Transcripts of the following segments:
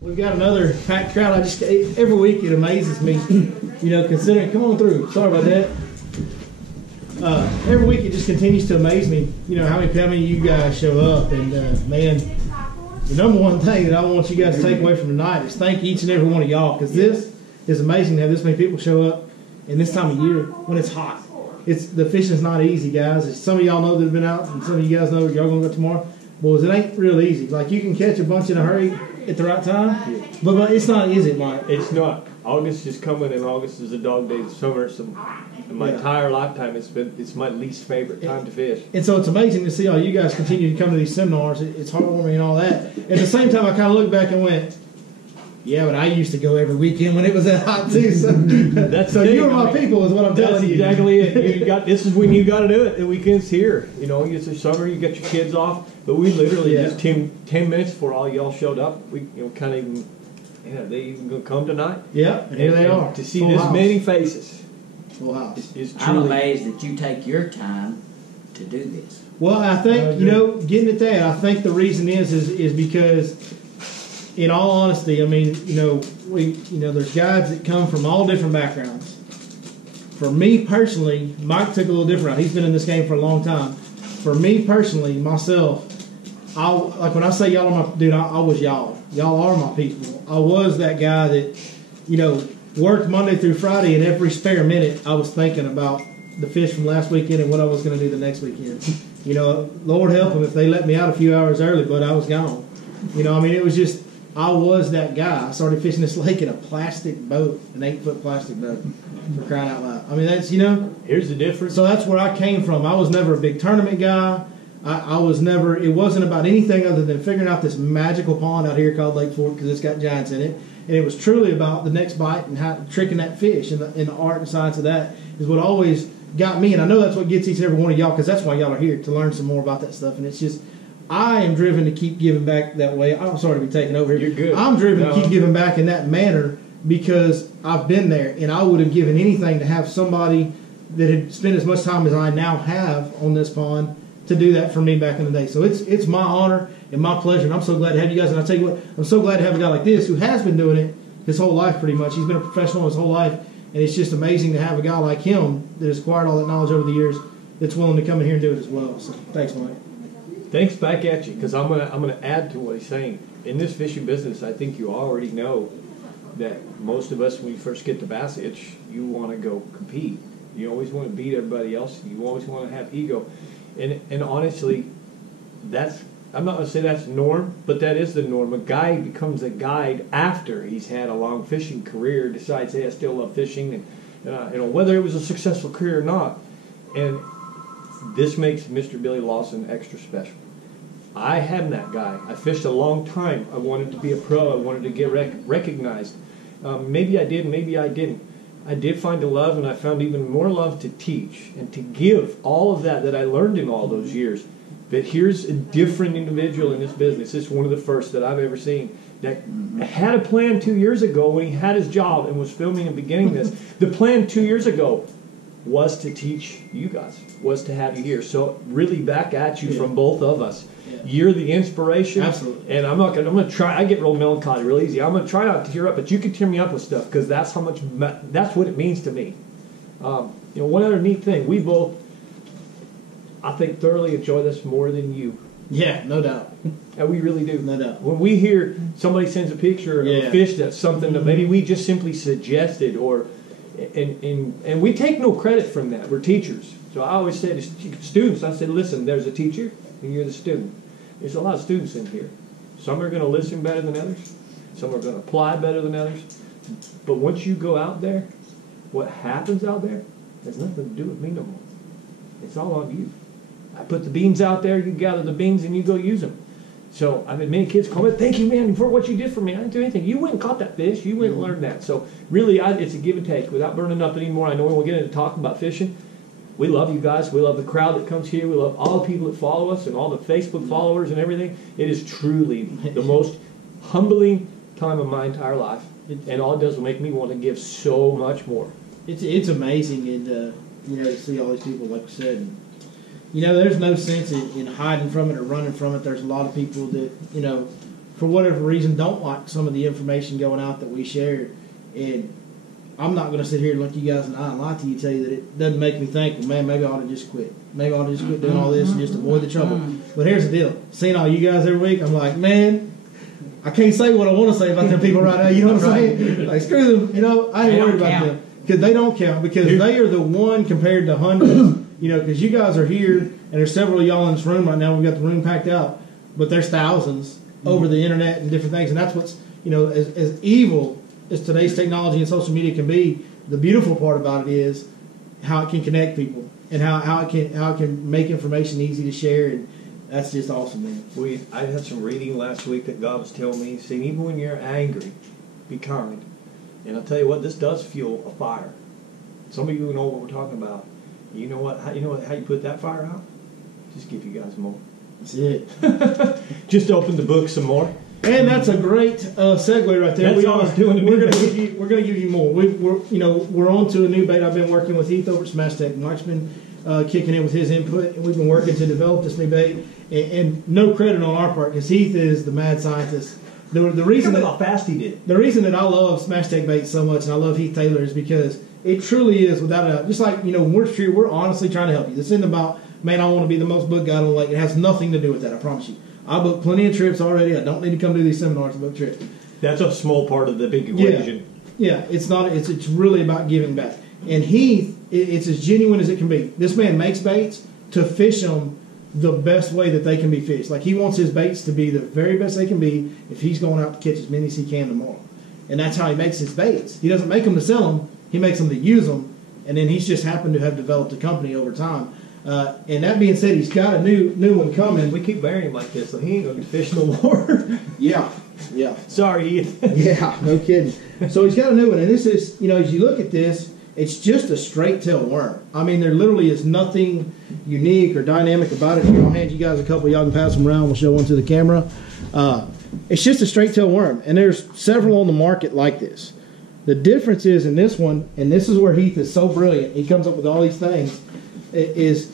We've got another packed crowd. Every week it amazes me, considering, come on through, sorry about that. Every week it just continues to amaze me, how many of you guys show up. And man, the number one thing that I want you guys to take away from tonight is thank each and every one of y'all, because this is amazing to have this many people show up in this time of year when it's hot. The fishing's not easy, guys. Some of y'all know that have been out, and some of you guys know that y'all gonna go tomorrow. Boys, it ain't real easy. Like, you can catch a bunch in a hurry at the right time, but it's not easy, Mike. It's not. August is coming, and August is a dog day of summer. So in my entire lifetime, it's my least favorite time to fish. And so it's amazing to see how you guys continue to come to these seminars. It's heartwarming and all that. At the same time, I kind of look back and went, yeah, but I used to go every weekend when it was that hot too. So, you are my people, is what I'm telling you. That's exactly it. This is when you got to do it. The weekend's here. It's the summer. You got your kids off, but we literally just 10 minutes before all y'all showed up. We kind of even. Yeah, they even gonna come tonight. Yeah, and here they are. To see this many faces. Full house. I'm amazed that you take your time to do this. Well, I think, getting at that, I think the reason is because, in all honesty, I mean, there's guys that come from all different backgrounds. For me personally, Mike took a little different route. He's been in this game for a long time. For me personally, myself, when I say y'all are my dude, I was y'all. Y'all are my people. I was that guy that, worked Monday through Friday, and every spare minute I was thinking about the fish from last weekend and what I was going to do the next weekend. Lord help them if they let me out a few hours early, but I was gone. It was just, I was that guy. I started fishing this lake in a plastic boat, an 8-foot plastic boat, for crying out loud. That's, Here's the difference. So that's where I came from. I was never a big tournament guy. I was never, it wasn't about anything other than figuring out this magical pond out here called Lake Fork, because it's got giants in it. And it was truly about the next bite and how tricking that fish, and the art and science of that is what always got me. And I know that's what gets each and every one of y'all, because that's why y'all are here, to learn some more about that stuff. And it's just, I am driven to keep giving back that way. I'm sorry to be taking over here. You're good. I'm driven to keep giving back in that manner, because I've been there, and I would have given anything to have somebody that had spent as much time as I now have on this pond to do that for me back in the day. So it's my honor and my pleasure, and I'm so glad to have you guys. And I'll tell you what, I'm so glad to have a guy like this who has been doing it his whole life pretty much. He's been a professional his whole life, and it's just amazing to have a guy like him that has acquired all that knowledge over the years that's willing to come in here and do it as well. So thanks, Mike. Thanks back at you, because I'm gonna add to what he's saying. In this fishing business, I think you already know that most of us, when you first get to bass itch, you want to go compete. You always want to beat everybody else. You always want to have ego. And honestly, I'm not going to say that's norm, but that is the norm. A guy becomes a guide after he's had a long fishing career, decides, hey, I still love fishing, and whether it was a successful career or not. And this makes Mr. Billy Lawson extra special. I am that guy. I fished a long time. I wanted to be a pro. I wanted to get recognized. Maybe I did, maybe I didn't. I did find a love, and I found even more love to teach and to give all of that I learned in all those years. But here's a different individual in this business. It's one of the first that I've ever seen that had a plan 2 years ago when he had his job and was filming and beginning this. The plan 2 years ago was to teach you guys, was to have you here. So really back at you from both of us. Yeah. You're the inspiration. Absolutely. And I'm gonna try. I get real melancholy real easy. I'm gonna try not to tear up, but you can tear me up with stuff, because that's what it means to me. One other neat thing, we both, I think, thoroughly enjoy this more than you. Yeah, no doubt. And we really do. No doubt. When we hear somebody sends a picture of a fish that's something that maybe we just simply suggested, and we take no credit from that. We're teachers. So I always say to students, I said, listen, there's a teacher and you're the student. There's a lot of students in here. Some are going to listen better than others. Some are going to apply better than others. But once you go out there, what happens out there has nothing to do with me no more. It's all on you. I put the beans out there, you gather the beans, and you go use them. So I've had many kids call me, thank you, man, for what you did for me. I didn't do anything. You went and caught that fish. You went and learned that. So really, it's a give and take. Without burning up anymore, I know we'll get into talking about fishing. We love you guys. We love the crowd that comes here. We love all the people that follow us and all the Facebook followers and everything. It is truly the most humbling time of my entire life. And all it does is make me want to give so much more. It's amazing, and to see all these people, like I said. There's no sense in hiding from it or running from it. There's a lot of people that for whatever reason, don't like some of the information going out that we share. And I'm not going to sit here and look you guys in the eye and lie to you, tell you that it doesn't make me think, well, man, maybe I ought to just quit. Maybe I ought to just quit doing all this and just avoid the trouble. But here's the deal. Seeing all you guys every week, I'm like, man, I can't say what I want to say about them people right now. You know what I'm saying? Like, screw them. You know, I ain't worried about them. Because they don't count. Because they are the one compared to hundreds. You know, because you guys are here, and there's several of y'all in this room right now. We've got the room packed out. But there's thousands over the internet and different things. And that's what's, you know, as evil as today's technology and social media can be, the beautiful part about it is how it can connect people and how it can make information easy to share, and that's just awesome, man. I had some reading last week that God was telling me, see, even when you're angry, be kind. And I'll tell you what, this does fuel a fire. Some of you know what we're talking about. You know what? How you put that fire out? Just give you guys more. That's it. Just open the book some more. And that's a great segue right there. That's all I was doing. We're going to give you more. We're on to a new bait. I've been working with Heath over at Smash Tech. Mike's been kicking in with his input, and we've been working to develop this new bait. And no credit on our part, because Heath is the mad scientist. The reason how fast he did. The reason that I love Smash Tech bait so much, and I love Heath Taylor, is because it truly is, without a doubt, just like, you know, we're honestly trying to help you. This isn't about, man, I want to be the most booked guy on the lake. It has nothing to do with that, I promise you. I booked plenty of trips already. I don't need to come do these seminars to book trips. That's a small part of the big equation. Yeah, it's not. It's really about giving back. And Heath, it's as genuine as it can be. This man makes baits to fish them the best way that they can be fished. Like, he wants his baits to be the very best they can be if he's going out to catch as many as he can tomorrow. And that's how he makes his baits. He doesn't make them to sell them. He makes them to use them. And then he's just happened to have developed a company over time. And that being said, he's got a new one coming. We keep burying him like this, so he ain't going to fish no more. Yeah. Sorry, Heath. Yeah, no kidding. So he's got a new one. And this is, you know, as you look at this, it's just a straight-tailed worm. I mean, there literally is nothing unique or dynamic about it. Here, I'll hand you guys a couple. Y'all can pass them around. We'll show one to the camera. It's just a straight-tailed worm. And there's several on the market like this. The difference is in this one, and this is where Heath is so brilliant. He comes up with all these things, is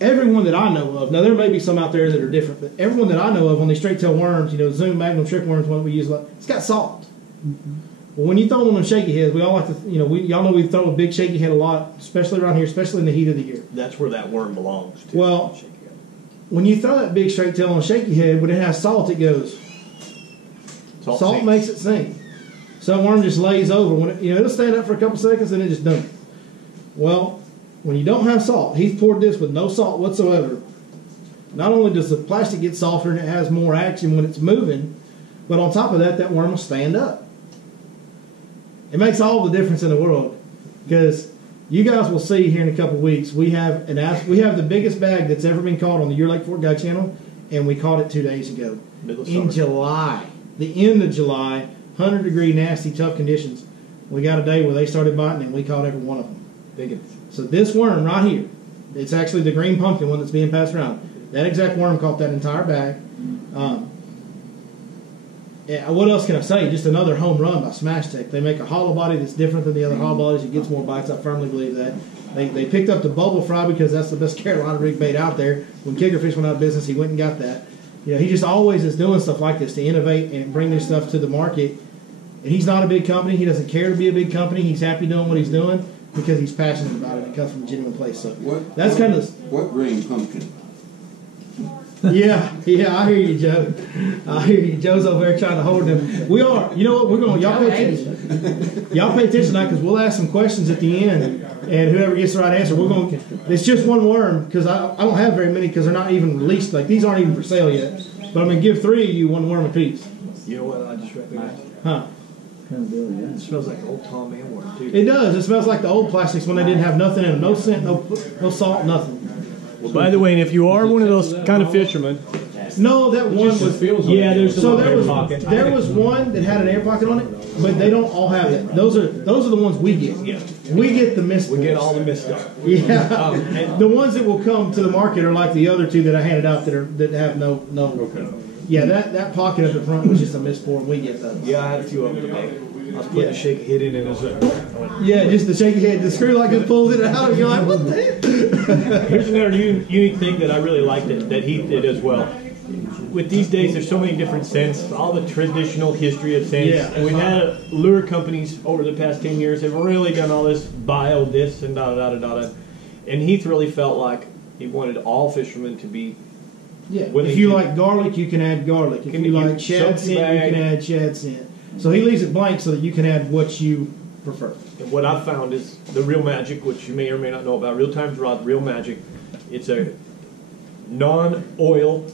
everyone that I know of, now there may be some out there that are different, but everyone that I know of on these straight-tailed worms, you know, Zoom, Magnum, Trick worms, one we use a lot, it's got salt. Well, when you throw them on them shaky heads, we all like to, you know, y'all know we throw a big shaky head a lot, especially around here, especially in the heat of the year. That's where that worm belongs to. Well, when you throw that big straight tail on a shaky head, when it has salt, it goes. Salt makes it sink. Some worm just lays over. When it, you know, it'll stand up for a couple seconds and it just doesn't. Well, when you don't have salt, he's poured this with no salt whatsoever. Not only does the plastic get softer and it has more action when it's moving, but on top of that, that worm will stand up. It makes all the difference in the world, because you guys will see here in a couple weeks, we have the biggest bag that's ever been caught on the Your Lake Fork Guide channel, and we caught it 2 days ago. In July. The end of July, 100-degree, nasty, tough conditions. We got a day where they started biting, and we caught every one of them. So this worm right here, it's actually the green pumpkin one that's being passed around. That exact worm caught that entire bag. What else can I say? Just another home run by Smash Tech. They make a hollow body that's different than the other hollow bodies. It gets more bites. I firmly believe that. They picked up the bubble fry because that's the best Carolina rig bait out there. When Kickerfish went out of business, he went and got that. You know, he just always is doing stuff like this to innovate and bring this stuff to the market. And he's not a big company. He doesn't care to be a big company. He's happy doing what he's doing because he's passionate about it. It comes from a genuine place. So that's kind of what green pumpkin. Yeah, I hear you, Joe. I hear you. Joe's over there trying to hold them. We are. You know what? We're going. Y'all pay attention. Y'all pay attention now, because we'll ask some questions at the end, and whoever gets the right answer, we're going. It's just one worm, because I don't have very many, because they're not even released. Like, these aren't even for sale yet. But I'm going to give 3 of you one worm apiece. You know what I just recognized? Huh? It smells like old Tom Ann worm too. It does. It smells like the old plastics when they didn't have nothing in them. No scent, no salt, nothing. Well, by the way, and if you are one of those kind of fishermen, no, that one was. Yeah, there's so there was one that had an air pocket on it, but they don't all have that. Those are the ones we get. Yeah. We get the mist. We get all the mist stuff. Yeah. The ones that will come to the market are like the other 2 that I handed out that have no. Okay. Yeah, that pocket at the front was just a mist pour. We get those. Yeah, I had a few of them today. I was putting a shaky head in it as well. Yeah, just the shaky head. The screw like it pulls it out, and you're like, what the heck? Here's another unique thing that I really liked that Heath did as well. with these days, there's so many different scents, all the traditional history of scents. Yeah. And we've had lure companies over the past 10 years have really done all this bio this and da da da da da. And Heath really felt like he wanted all fishermen to be. Yeah. If you like garlic, you can add garlic. If you like shad scent, you can add shad scent. So he leaves it blank so that you can add what you prefer. And what I've found is the Real Magic, which you may or may not know about, Real Times Rod, Real Magic. It's a non-oil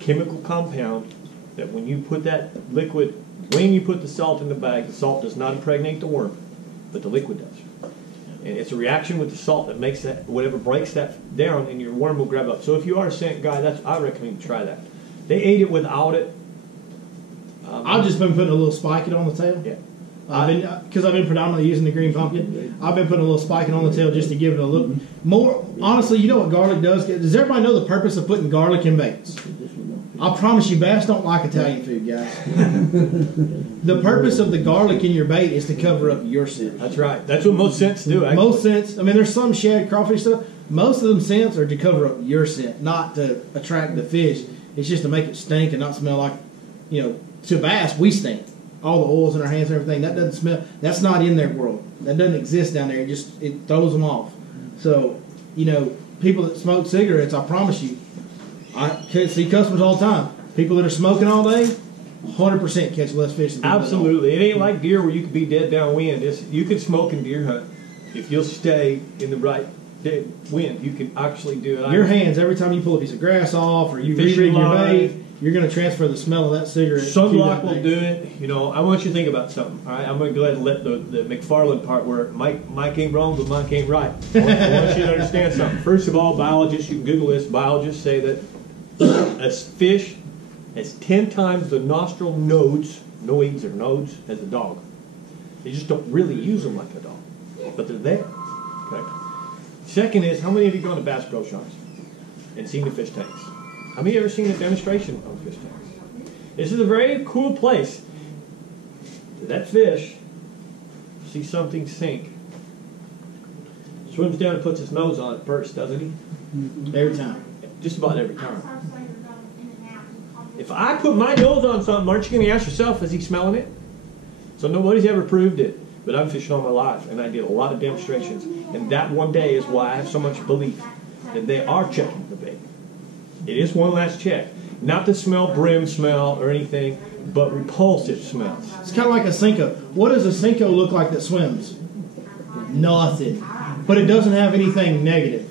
chemical compound that when you put that liquid, when you put the salt in the bag, the salt does not impregnate the worm, but the liquid does. And it's a reaction with the salt that makes that, whatever breaks that down, and your worm will grab up. So if you are a scent guy, I recommend you try that. They ate it without it. I've just been putting a little spiking on the tail. Yeah. Because I've been predominantly using the green pumpkin. I've been putting a little spiking on the tail just to give it a little more. Honestly, you know what garlic does? Does everybody know the purpose of putting garlic in baits? I promise you, bass don't like Italian food, guys. The purpose of the garlic in your bait is to cover up your scent. That's right. That's what most scents do, actually. Most scents, I mean, there's some shad, crawfish stuff. Most of them scents are to cover up your scent, not to attract the fish. It's just to make it stink and not smell like, to bass, we stink. All the oils in our hands and everything, that doesn't smell. That's not in their world. That doesn't exist down there. It throws them off. So, people that smoke cigarettes, I promise you, I see customers all the time. People that are smoking all day, 100% catch less fish than people. Absolutely. It ain't like deer where you could be dead downwind. You can smoke and deer hunt if you'll stay in the right wind. You can actually do it. Your hands, every time you pull a piece of grass off or you re-rig your bait, you're going to transfer the smell of that cigarette. Sunblock will do it. I want you to think about something. All right, I'm going to go ahead and let the McFarland part where Mike ain't wrong, but Mike ain't right. I want you to understand something. First of all, biologists, you can Google this, biologists say that a fish has 10 times the nostril nodes as a dog. They just don't really use them like a dog, but they're there. Okay. Second is, how many of you gone to Bass Pro Shops and seen the fish tanks? How many of you ever seen a demonstration of fish tanks? This is a very cool place. That fish sees something sink, swims down and puts his nose on it first, doesn't he? Every time. Just about every time. If I put my nose on something, aren't you going to ask yourself, is he smelling it? So nobody's ever proved it, but I'm fishing all my life, and I did a lot of demonstrations, and that one day is why I have so much belief that they are checking the bait. It is one last check. Not the smell, brim smell, or anything, but repulsive smells. It's kind of like a Cinco. What does a Cinco look like that swims? Nothing. But it doesn't have anything negative.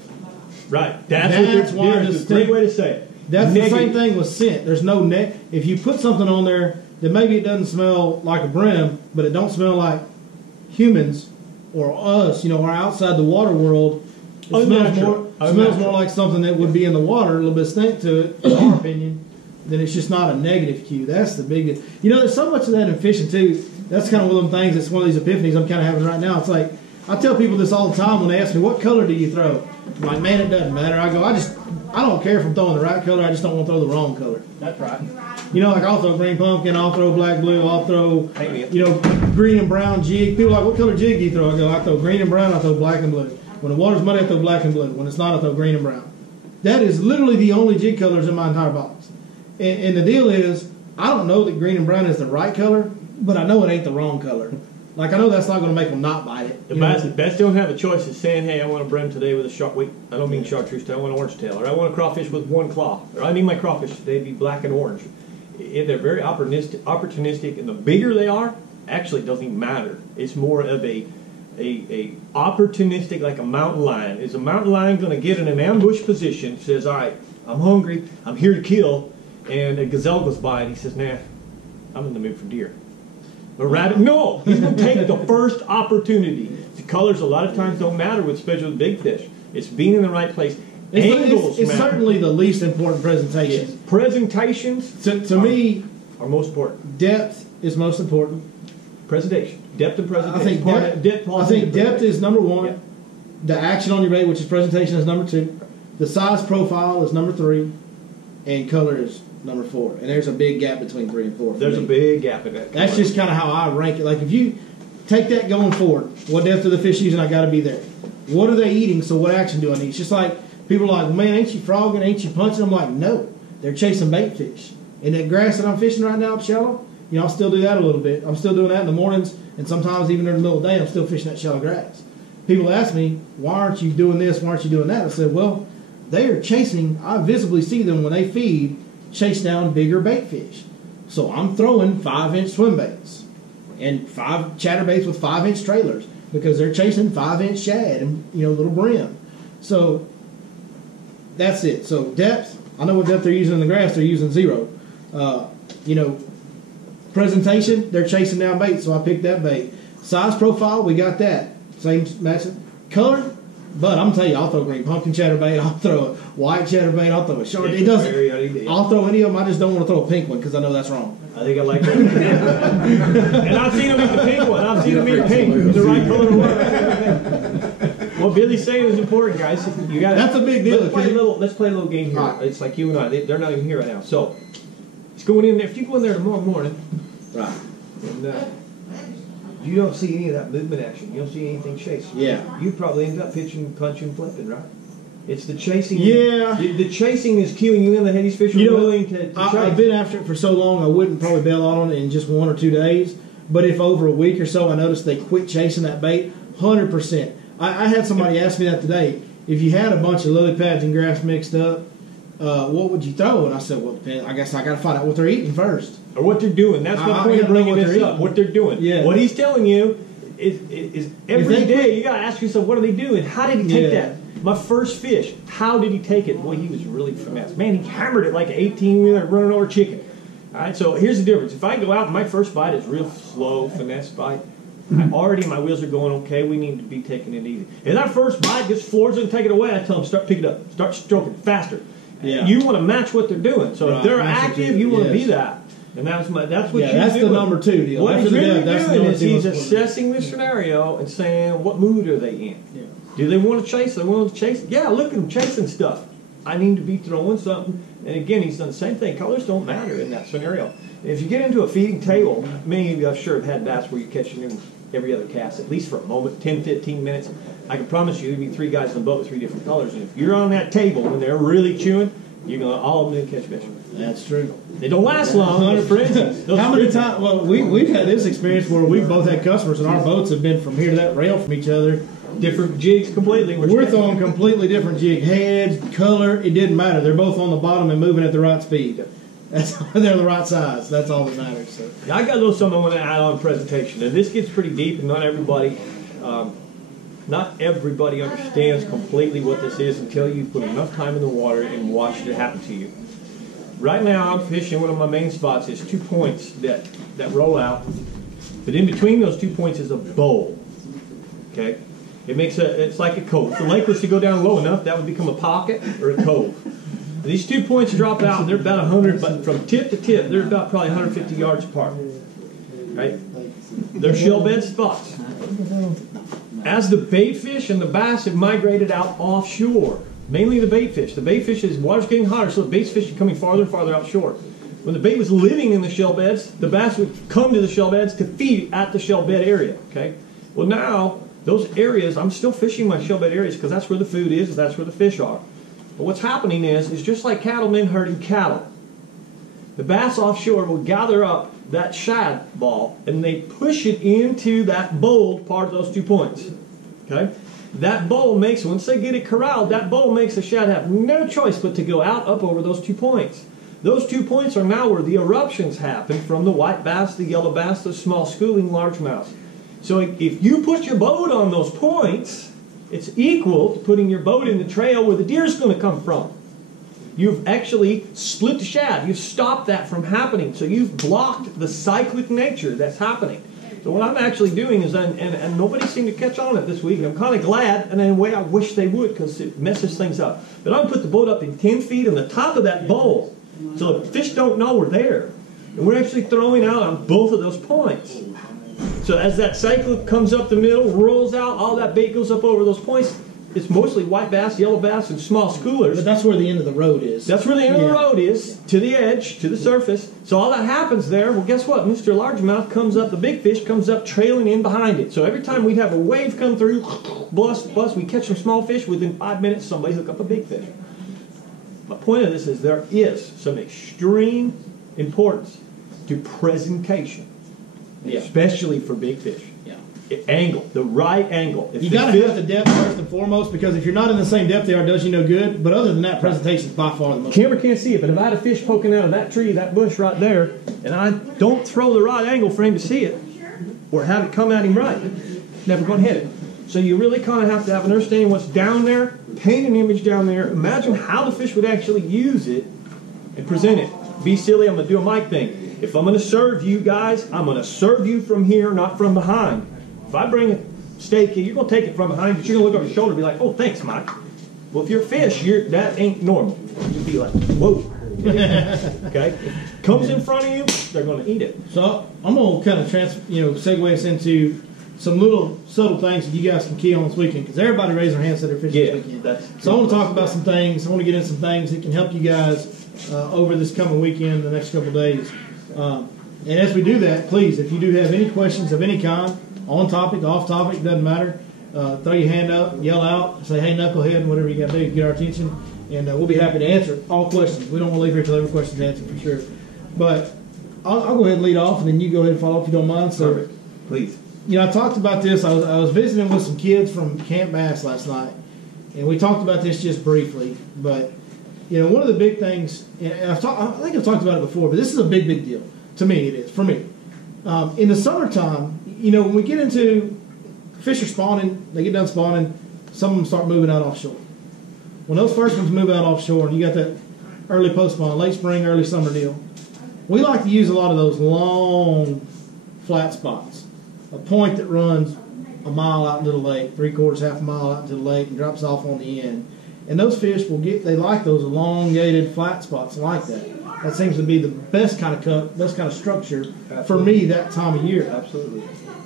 Right. That's what there's a great way to say it. That's negative. The same thing with scent. There's no if you put something on there that maybe it doesn't smell like a brim, but it don't smell like humans or us, or outside the water world, it smells more like something that would be in the water, a little bit of stink to it, in our opinion, then it's just not a negative cue. That's the big deal. There's so much of that in fishing, too. That's kind of one of them things, it's one of these epiphanies I'm kind of having right now. It's like, I tell people this all the time when they ask me, what color do you throw? I'm like, man, it doesn't matter. I go, I don't care if I'm throwing the right color, I just don't want to throw the wrong color. That's right. Like I'll throw green pumpkin, I'll throw black blue, I'll throw, green and brown jig. People are like, what color jig do you throw? I go, I throw green and brown, I throw black and blue. When the water's muddy, I throw black and blue. When it's not, I throw green and brown. That is literally the only jig colors in my entire box. And the deal is, I don't know that green and brown is the right color, but I know it ain't the wrong color. Like, I know that's not going to make them not bite it. The best don't have a choice of saying, hey, I want a brim today with a shark. Wait, I don't mean chartreuse tail, I want an orange tail. Or I want a crawfish with one claw. Or I need my crawfish today to be black and orange. They're very opportunistic, and the bigger they are, actually it doesn't even matter. It's more of a opportunistic, like a mountain lion. Is a mountain lion going to get in an ambush position, says, all right, I'm hungry, I'm here to kill, and a gazelle goes by and he says, nah, I'm in the mood for deer. A rabbit, no, he's going to take the first opportunity. The colors a lot of times don't matter with especially with big fish. It's being in the right place. Angles it's matter. certainly the least important presentation. Yes. Presentations to me are most important. Depth is most important. Presentation. Depth and presentation. I think depth is number one. Yeah. The action on your bait, which is presentation, is number two. The size profile is number three. And color is number four. And there's a big gap between 3 and 4. There's a big gap in that. That's just kind of how I rank it. Like, if you take that going forward, what depth are the fish using? I got to be there. What are they eating? So what action do I need? It's just like people are like, man, ain't you frogging? Ain't you punching? I'm like, no. they're chasing bait fish. And that grass that I'm fishing right now, shallow, I'll still do that a little bit. I'm still doing that in the mornings, and sometimes even in the middle of the day, I'm still fishing that shallow grass. People ask me, why aren't you doing this? Why aren't you doing that? I said, well, they are chasing. I visibly see them when they feed, chase down bigger bait fish. So I'm throwing 5-inch swim baits and 5 chatterbaits with 5-inch trailers because they're chasing 5-inch shad and little brim. So that's it. So depth, I know what depth they're using in the grass. They're using 0. Presentation, they're chasing down bait, so I picked that bait. Size profile, we got that. Same message. Color, but I'm telling you, I'll throw green pumpkin chatterbait, I'll throw a white chatterbait, I'll throw a short. It doesn't. I'll throw any of them. I just don't want to throw a pink one because I know that's wrong. I think I like that. And I've seen them eat the pink one. I've seen them eat pink. The right color one. What Billy's saying is important, guys. You got. That's a big deal. Let's play a little game here. Right. It's like you and I. They're not even here right now. So it's going in there. If you go in there tomorrow morning, right, and you don't see any of that movement action. You don't see anything chasing. Yeah. You probably end up pitching, punching, flipping, right? It's the chasing. Yeah. The chasing is cueing you in the head. These fish are willing to chase. I've been after it for so long, I wouldn't probably bail on it in just 1 or 2 days. But if over a week or so I noticed they quit chasing that bait, 100%. I had somebody ask me that today. If you had a bunch of lily pads and grass mixed up, what would you throw? And I said, well, I guess I got to find out what they're eating first. Or what they're doing. That's the point of bringing this up. What they're doing. Yeah. What he's telling you is every day you got to ask yourself, what are they doing? How did he take that? My first fish, how did he take it? Boy, he was really finesse. Man, he hammered it like an 18-wheeler running over chicken. All right, so here's the difference. If I go out and my first bite is real slow, finesse bite, my wheels are going okay. We need to be taking it easy. And that first bite just floors it and take it away. I tell them, start picking it up. Start stroking faster. Yeah. You want to match what they're doing. So if they're active, you want to be that. And that's what you're doing. That's the number 2 deal. What he's really doing is he's assessing the scenario and saying, what mood are they in? Yeah. Do they want to chase? They want to chase? Yeah, look at them chasing stuff. I need to be throwing something. And again, he's done the same thing. Colors don't matter in that scenario. If you get into a feeding table, many of you I'm sure have had bass where you're catching them every other cast, at least for a moment, 10, 15 minutes. I can promise you there'll be 3 guys in the boat with 3 different colors. And if you're on that table when they're really chewing, you're going to all of them catch fish. That's true. They don't last long. How many times? Well, we've had this experience where we've both had customers and our boats have been from here to that rail from each other. Different jigs completely. We're throwing completely different jig heads, color. It didn't matter. They're both on the bottom and moving at the right speed. They're the right size. That's all that matters. So. I got a little something I want to add on presentation, and this gets pretty deep, and not everybody understands completely what this is until you put enough time in the water and watched it happen to you. Right now, I'm fishing. One of my main spots is 2 points that roll out, but in between those 2 points is a bowl. Okay. It's like a cove. If the lake was to go down low enough, that would become a pocket or a cove. These 2 points drop out, and they're about 100, but from tip to tip, they're about probably 150 yards apart. Right? They're shell bed spots. As the bait fish and the bass have migrated out offshore, mainly the bait fish. The bait fish water's getting hotter, so the bait fish are coming farther and farther offshore. When the bait was living in the shell beds, the bass would come to the shell beds to feed at the shell bed area. Okay? Well, now those areas, I'm still fishing my shell bed areas because that's where the food is, that's where the fish are. But what's happening is just like cattlemen herding cattle. The bass offshore will gather up that shad ball and they push it into that bowl part of those 2 points. Okay? That bowl makes, once they get it corralled, that bowl makes the shad have no choice but to go out up over those 2 points. Those 2 points are now where the eruptions happen from the white bass, the yellow bass, the small schooling largemouth. So if you put your boat on those points, it's equal to putting your boat in the trail where the deer's going to come from. You've actually split the shad. You've stopped that from happening. So you've blocked the cyclic nature that's happening. So what I'm actually doing is, and nobody seemed to catch on it this week, and I'm kind of glad, and in a way I wish they would because it messes things up. But I'm going to put the boat up in 10 feet on the top of that bowl so the fish don't know we're there. And we're actually throwing out on both of those points. So as that cyclic comes up the middle, rolls out, all that bait goes up over those points. It's mostly white bass, yellow bass, and small schoolers. But that's where the end of the road is. That's where the end of the road is, to the edge, to the surface. So all that happens there, well, guess what? Mr. Largemouth comes up, the big fish comes up trailing in behind it. So every time we'd have a wave come through, bust, we catch some small fish, within 5 minutes somebody hook up a big fish. My point of this is there is some extreme importance to presentation, especially for big fish. Angle, the right angle. You got to have the depth first and foremost, because if you're not in the same depth they are, does you no good. But other than that, presentation is by far the most. Camera can't see it, but if I had a fish poking out of that tree, that bush right there, and I don't throw the right angle for him to see it, or have it come at him right, never going to hit it. So you really kind of have to have an understanding what's down there, paint an image down there, imagine how the fish would actually use it, and present it. Be silly, I'm going to do a mic thing. If I'm going to serve you guys, I'm going to serve you from here, not from behind. If I bring a steak in, you're going to take it from behind, but you're going to look over your shoulder and be like, oh, thanks, Mike. Well, if you're a fish, that ain't normal. You'd be like, whoa. Okay? Comes in front of you, they're going to eat it. So I'm going to kind of segue us into some little subtle things that you guys can key on this weekend, because everybody raised their hands that they're fishing this weekend. So I want to talk about some things. I want to get into some things that can help you guys over this coming weekend, the next couple of days. And as we do that, please, if you do have any questions of any kind, on topic, off topic, doesn't matter. Throw your hand up, yell out, say, hey, knucklehead, whatever you got to do to get our attention. And we'll be happy to answer all questions. We don't want to leave here till every question's answered for sure. But I'll go ahead and lead off, and then you go ahead and follow if you don't mind. So, perfect. Please. I talked about this. I was visiting with some kids from Camp Bass last night, and we talked about this just briefly. But, one of the big things, and I think I've talked about it before, but this is a big, big deal. To me, it is. For me. In the summertime, when we get into fish are spawning, they get done spawning, some of them start moving out offshore. When those first ones move out offshore, and you got that early post-spawn, late spring, early summer deal, we like to use a lot of those long, flat spots. A point that runs a mile out into the lake, 3/4, half a mile out into the lake, and drops off on the end. And those fish they like those elongated flat spots like that. That seems to be the best kind of cut, best kind of structure for me that time of year. Absolutely.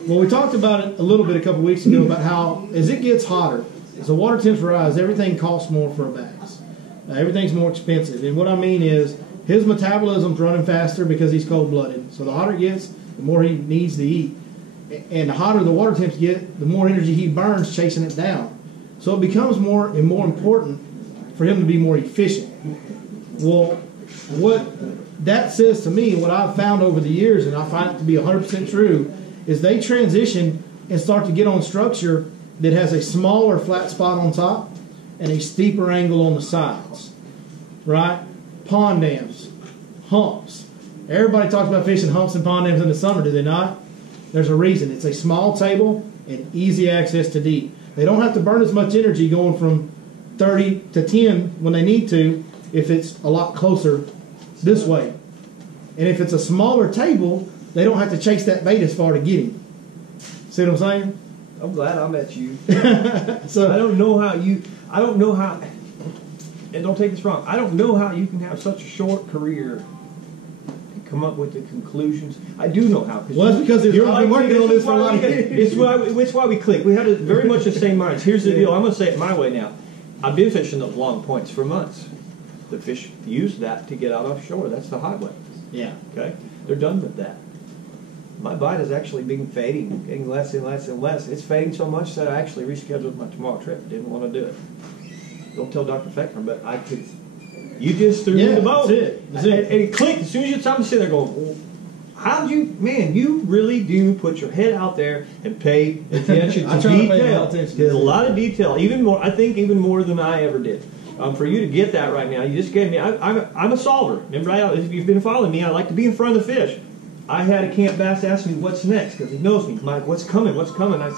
Well, we talked about it a little bit a couple weeks ago about how as it gets hotter, as the water temps rise, everything costs more for a bass. Everything's more expensive. And what I mean is his metabolism's running faster because he's cold-blooded. So the hotter it gets, the more he needs to eat. And the hotter the water temps get, the more energy he burns chasing it down. So it becomes more and more important for him to be more efficient. Well, what that says to me, what I've found over the years, and I find it to be 100% true, is they transition and start to get on structure that has a smaller flat spot on top and a steeper angle on the sides. Right? Pond dams, humps. Everybody talks about fishing humps and pond dams in the summer, do they not? There's a reason. It's a small table and easy access to deep. They don't have to burn as much energy going from 30 to 10 when they need to if it's a lot closer this way. And if it's a smaller table, they don't have to chase that bait as far to get him. See what I'm saying? I'm glad I met you. So I don't know how, and don't take this wrong, I don't know how you can have such a short career and come up with the conclusions. I do know how. Well, that's because I've been working on this for a lot of years. It's why we click. We have very much the same minds. Here's the deal. I'm going to say it my way now. I've been fishing those long points for months. The fish use that to get out offshore. That's the highway. Yeah. Okay? They're done with that. My bite has actually been fading, getting less and less and less. It's fading so much that I actually rescheduled my tomorrow trip. Didn't want to do it. Don't tell Dr. Feckner, but I could. You just threw me the boat. That's it. And it clicked. As soon as you stop and sit there going, well, how'd you, man, you really do put your head out there and pay attention to detail. There's a lot of detail, even more, I think even more than I ever did. For you to get that right now, you just gave me, I'm a solver. Remember, if you've been following me, I like to be in front of the fish. I had a camp bass ask me, what's next? Because he knows me. Mike, what's coming? What's coming? I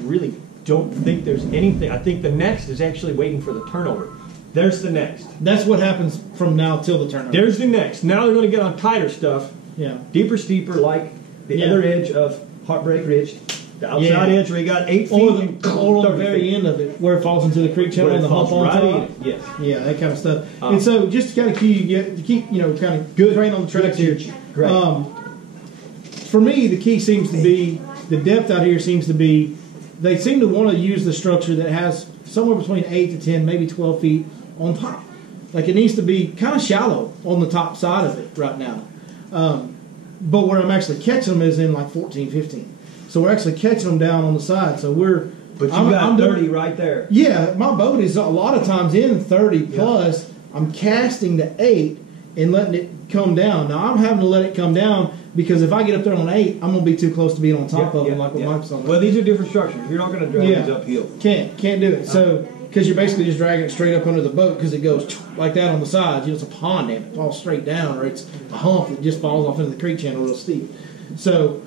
really don't think there's anything. I think the next is actually waiting for the turnover. There's the next. That's what happens from now till the turnover. There's the next. Now they're going to get on tighter stuff. Yeah. Deeper, steeper, like the other edge of Heartbreak Ridge. The outside edge where you got 8 feet. Or the very end of it, where it falls into the creek channel and the hump on top. Yes. Yeah, that kind of stuff. And so just to kind of keep kind of good train on the tracks here. Great. For me, the key seems to be, the depth out here seems to be, they seem to want to use the structure that has somewhere between 8 to 10, maybe 12 feet on top. Like it needs to be kind of shallow on the top side of it right now. But where I'm actually catching them is in like 14, 15. So we're actually catching them down on the side. So But you got 30 right there. Yeah, my boat is a lot of times in 30 plus, I'm casting to 8 and letting it come down. Now I'm having to let it come down because if I get up there on 8, I'm going to be too close to being on top of them like what Mike's on. Well, these are different structures. You're not going to drag these uphill. Can't do it. So, because you're basically just dragging it straight up under the boat because it goes like that on the sides. You know, it's a pond and it falls straight down, or it's a hump that just falls off into the creek channel real steep. So,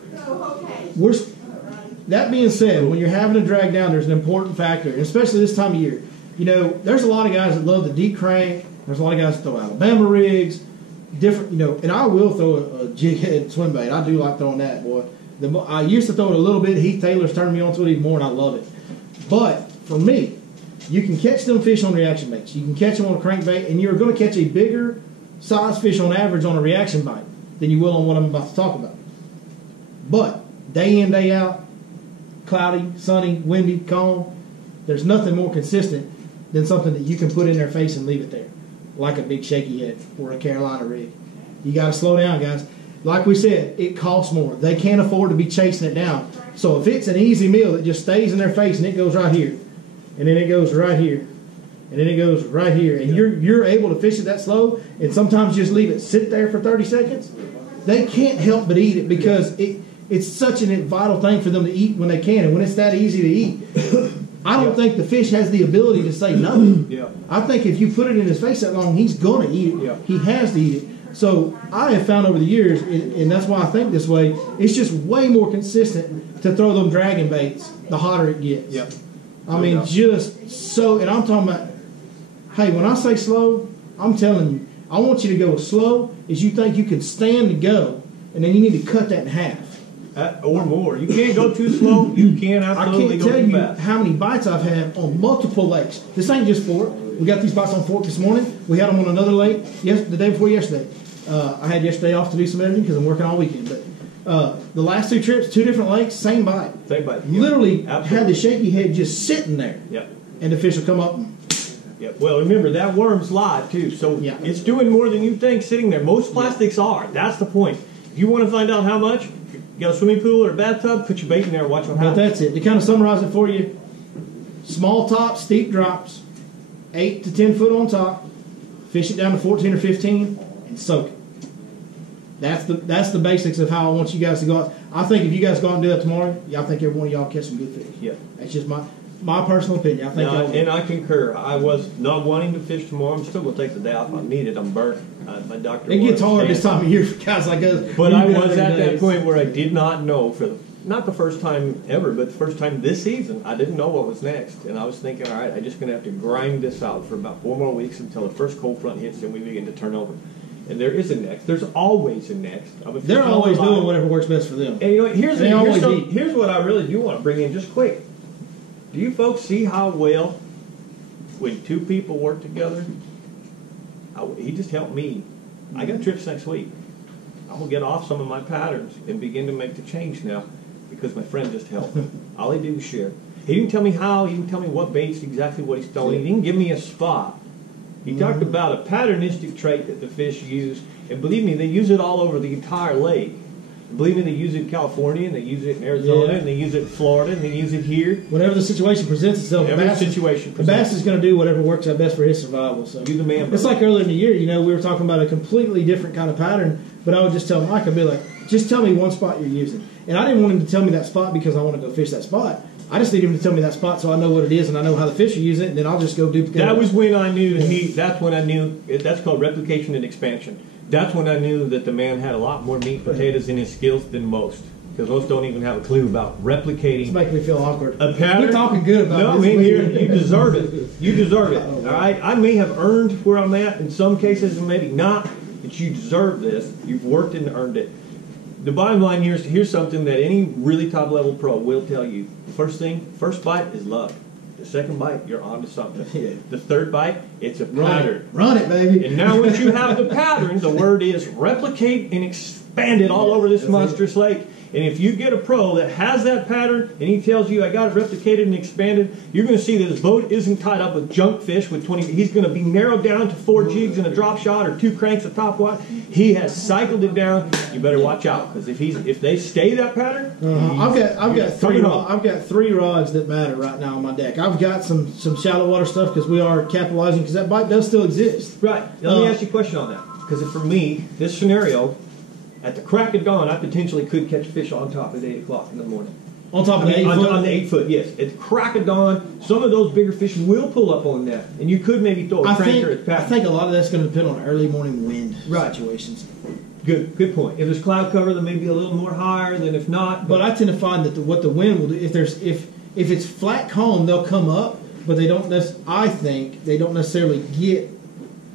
that being said, when you're having to drag down, there's an important factor, and especially this time of year. You know, there's a lot of guys that love the deep crank. There's a lot of guys that throw Alabama rigs, different, you know, and I will throw a jig head swim bait. I do like throwing that, boy. I used to throw it a little bit. Heath Taylor's turned me onto it even more, and I love it. But for me, you can catch them fish on reaction baits. You can catch them on a crankbait, and you're going to catch a bigger size fish on average on a reaction bite than you will on what I'm about to talk about. But day in, day out, cloudy, sunny, windy, calm, there's nothing more consistent than something that you can put in their face and leave it there, like a big shaky head or a Carolina rig. You got to slow down, guys. Like we said, it costs more. They can't afford to be chasing it down. So if it's an easy meal that just stays in their face and it goes right here, and then it goes right here, and then it goes right here, and you're able to fish it that slow, and sometimes just leave it sit there for 30 seconds, they can't help but eat it because it's such a vital thing for them to eat when they can. And when it's that easy to eat, I don't think the fish has the ability to say no. Yeah. I think if you put it in his face that long, he's going to eat it. Yeah. He has to eat it. So I have found over the years, and that's why I think this way, it's just way more consistent to throw them dragon baits the hotter it gets. Yep. I mean, just so, and I'm talking about, hey, when I say slow, I'm telling you, I want you to go as slow as you think you can stand to go, and then you need to cut that in half. Or more. You can't go too slow. You can't absolutely go too fast. I can't tell you how many bites I've had on multiple lakes. This ain't just Fork. We got these bites on Fork this morning. We had them on another lake the day before yesterday. I had yesterday off to do some editing because I'm working all weekend. But the last 2 trips, 2 different lakes, same bite. Same bite. Literally had the shaky head just sitting there. Yep. And the fish will come up. Yep. Well, remember, that worm's live, too. So it's doing more than you think sitting there. Most plastics are. That's the point. If you want to find out how much, you got a swimming pool or a bathtub, put your bait in there and watch what happens. But that's it. To kind of summarize it for you, small tops, steep drops, 8 to 10 foot on top, fish it down to 14 or 15, and soak it. That's the basics of how I want you guys to go out. I think if you guys go out and do that tomorrow, I think every one of y'all catch some good fish. Yeah. That's just my personal opinion. I think and I concur. I was not wanting to fish tomorrow. I'm still going to take the day off. I need it. I'm burnt. My doctor. It gets hard this time of year for guys like us. But I was at that point where I did not know not the first time ever, but the first time this season, I didn't know what was next. And I was thinking, all right, I'm just going to have to grind this out for about 4 more weeks until the first cold front hits and we begin to turn over. And there is a next. There's always a next. They're always doing whatever works best for them. And you know, here's what I really do want to bring in just quick. Do you folks see how well when 2 people work together? He just helped me. I got trips next week. I'm going to get off some of my patterns and begin to make the change now because my friend just helped. All he did was share. He didn't tell me how. He didn't tell me what baits, exactly what he's throwing. He didn't give me a spot. He talked about a patternistic trait that the fish use. And believe me, they use it all over the entire lake. Believe me, they use it in California, and they use it in Arizona, and they use it in Florida, and they use it here. Whenever the situation presents itself, the bass is going to do whatever works out best for his survival. So you're the man. It's like earlier in the year, we were talking about a completely different kind of pattern, but I would just tell Mike, I'd be like, just tell me one spot you're using. And I didn't want him to tell me that spot because I want to go fish that spot. I just need him to tell me that spot so I know what it is and I know how the fish are using it, and then I'll just go duplicate it. That was when I knew that's when I knew, that's called replication and expansion. That's when I knew that the man had a lot more meat and potatoes in his skills than most. Because most don't even have a clue about replicating. It's making me feel awkward. A pattern. We're talking good about this. No, man, you deserve it. You deserve it. All right? I may have earned where I'm at in some cases and maybe not, but you deserve this. You've worked and earned it. The bottom line here is, here's something that any really top level pro will tell you. First bite is luck. The second bite, you're on to something. Yeah. The third bite, it's a pattern. Run it, baby. And now once you have the pattern, the word is replicate and expanded all over this monstrous lake. And if you get a pro that has that pattern and he tells you, I got it replicated and expanded, you're going to see that his boat isn't tied up with junk fish with 20. He's going to be narrowed down to 4 jigs and a drop shot or 2 cranks at top watt. He has cycled it down. You better watch out, because if they stay that pattern, I've got 3 rods that matter right now on my deck. I've got some shallow water stuff because we are capitalizing, because that bite does still exist. Right. Now, let me ask you a question on that, because for me, this scenario, at the crack of dawn, I potentially could catch fish on top at 8 o'clock in the morning. On top of the 8 foot? On the 8 foot, yes. At the crack of dawn, some of those bigger fish will pull up on that, and you could maybe throw a cranker at the pattern. I think a lot of that's going to depend on early morning wind situations. Good point. If there's cloud cover, then maybe a little more higher than if not. But I tend to find that what the wind will do, if it's flat calm, they'll come up, but they don't. I think they don't necessarily get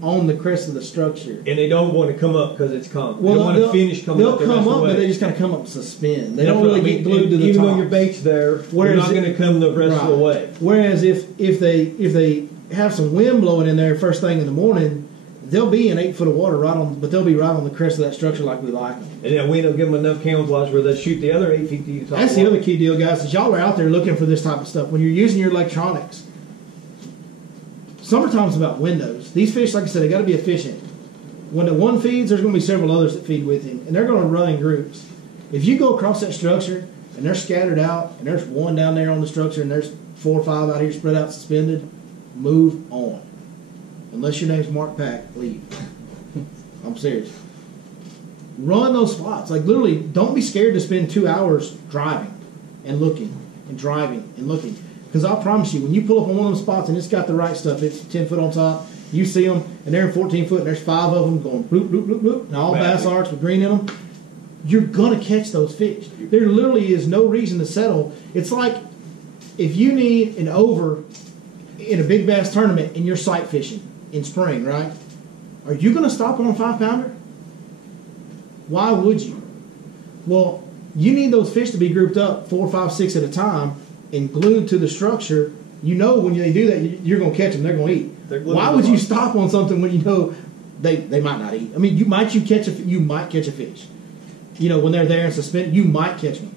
on the crest of the structure. And they don't want to come up because it's calm. Well, they want to finish coming up. They'll come up, but they just kind of come up and suspend. They don't really get glued to the top. Even though your bait's there, they're not going to come the rest of the way. Whereas if they have some wind blowing in there first thing in the morning, they'll be in 8 foot of water but they'll be right on the crest of that structure like we like them. And that wind will give them enough camouflage where they'll shoot the other 8 feet to the top. That's the other key deal, guys, is y'all are out there looking for this type of stuff. When you're using your electronics, summertime's about windows. These fish, like I said, they got to be efficient. When the one feeds, there's going to be several others that feed with him, and they're going to run in groups. If you go across that structure and they're scattered out, and there's one down there on the structure, and there's 4 or 5 out here spread out suspended, move on. Unless your name's Mark Pack, leave. I'm serious. Run those spots. Like, literally, don't be scared to spend 2 hours driving and looking and driving and looking. Because I promise you, when you pull up on one of them spots and it's got the right stuff, it's 10 foot on top, you see them, and they're in 14 foot, and there's 5 of them going bloop, bloop, bloop, bloop, and all bass arcs with green in them, you're going to catch those fish. There literally is no reason to settle. It's like if you need an over in a big bass tournament and you're sight fishing in spring, right? Are you going to stop on a 5-pounder? Why would you? Well, you need those fish to be grouped up 4, 5, 6 at a time and glued to the structure. You know when they do that, you're going to catch them. They're going to eat. Why would you stop on something when you know they might not eat? I mean, you might catch a fish. You know, when they're there and suspended, you might catch one.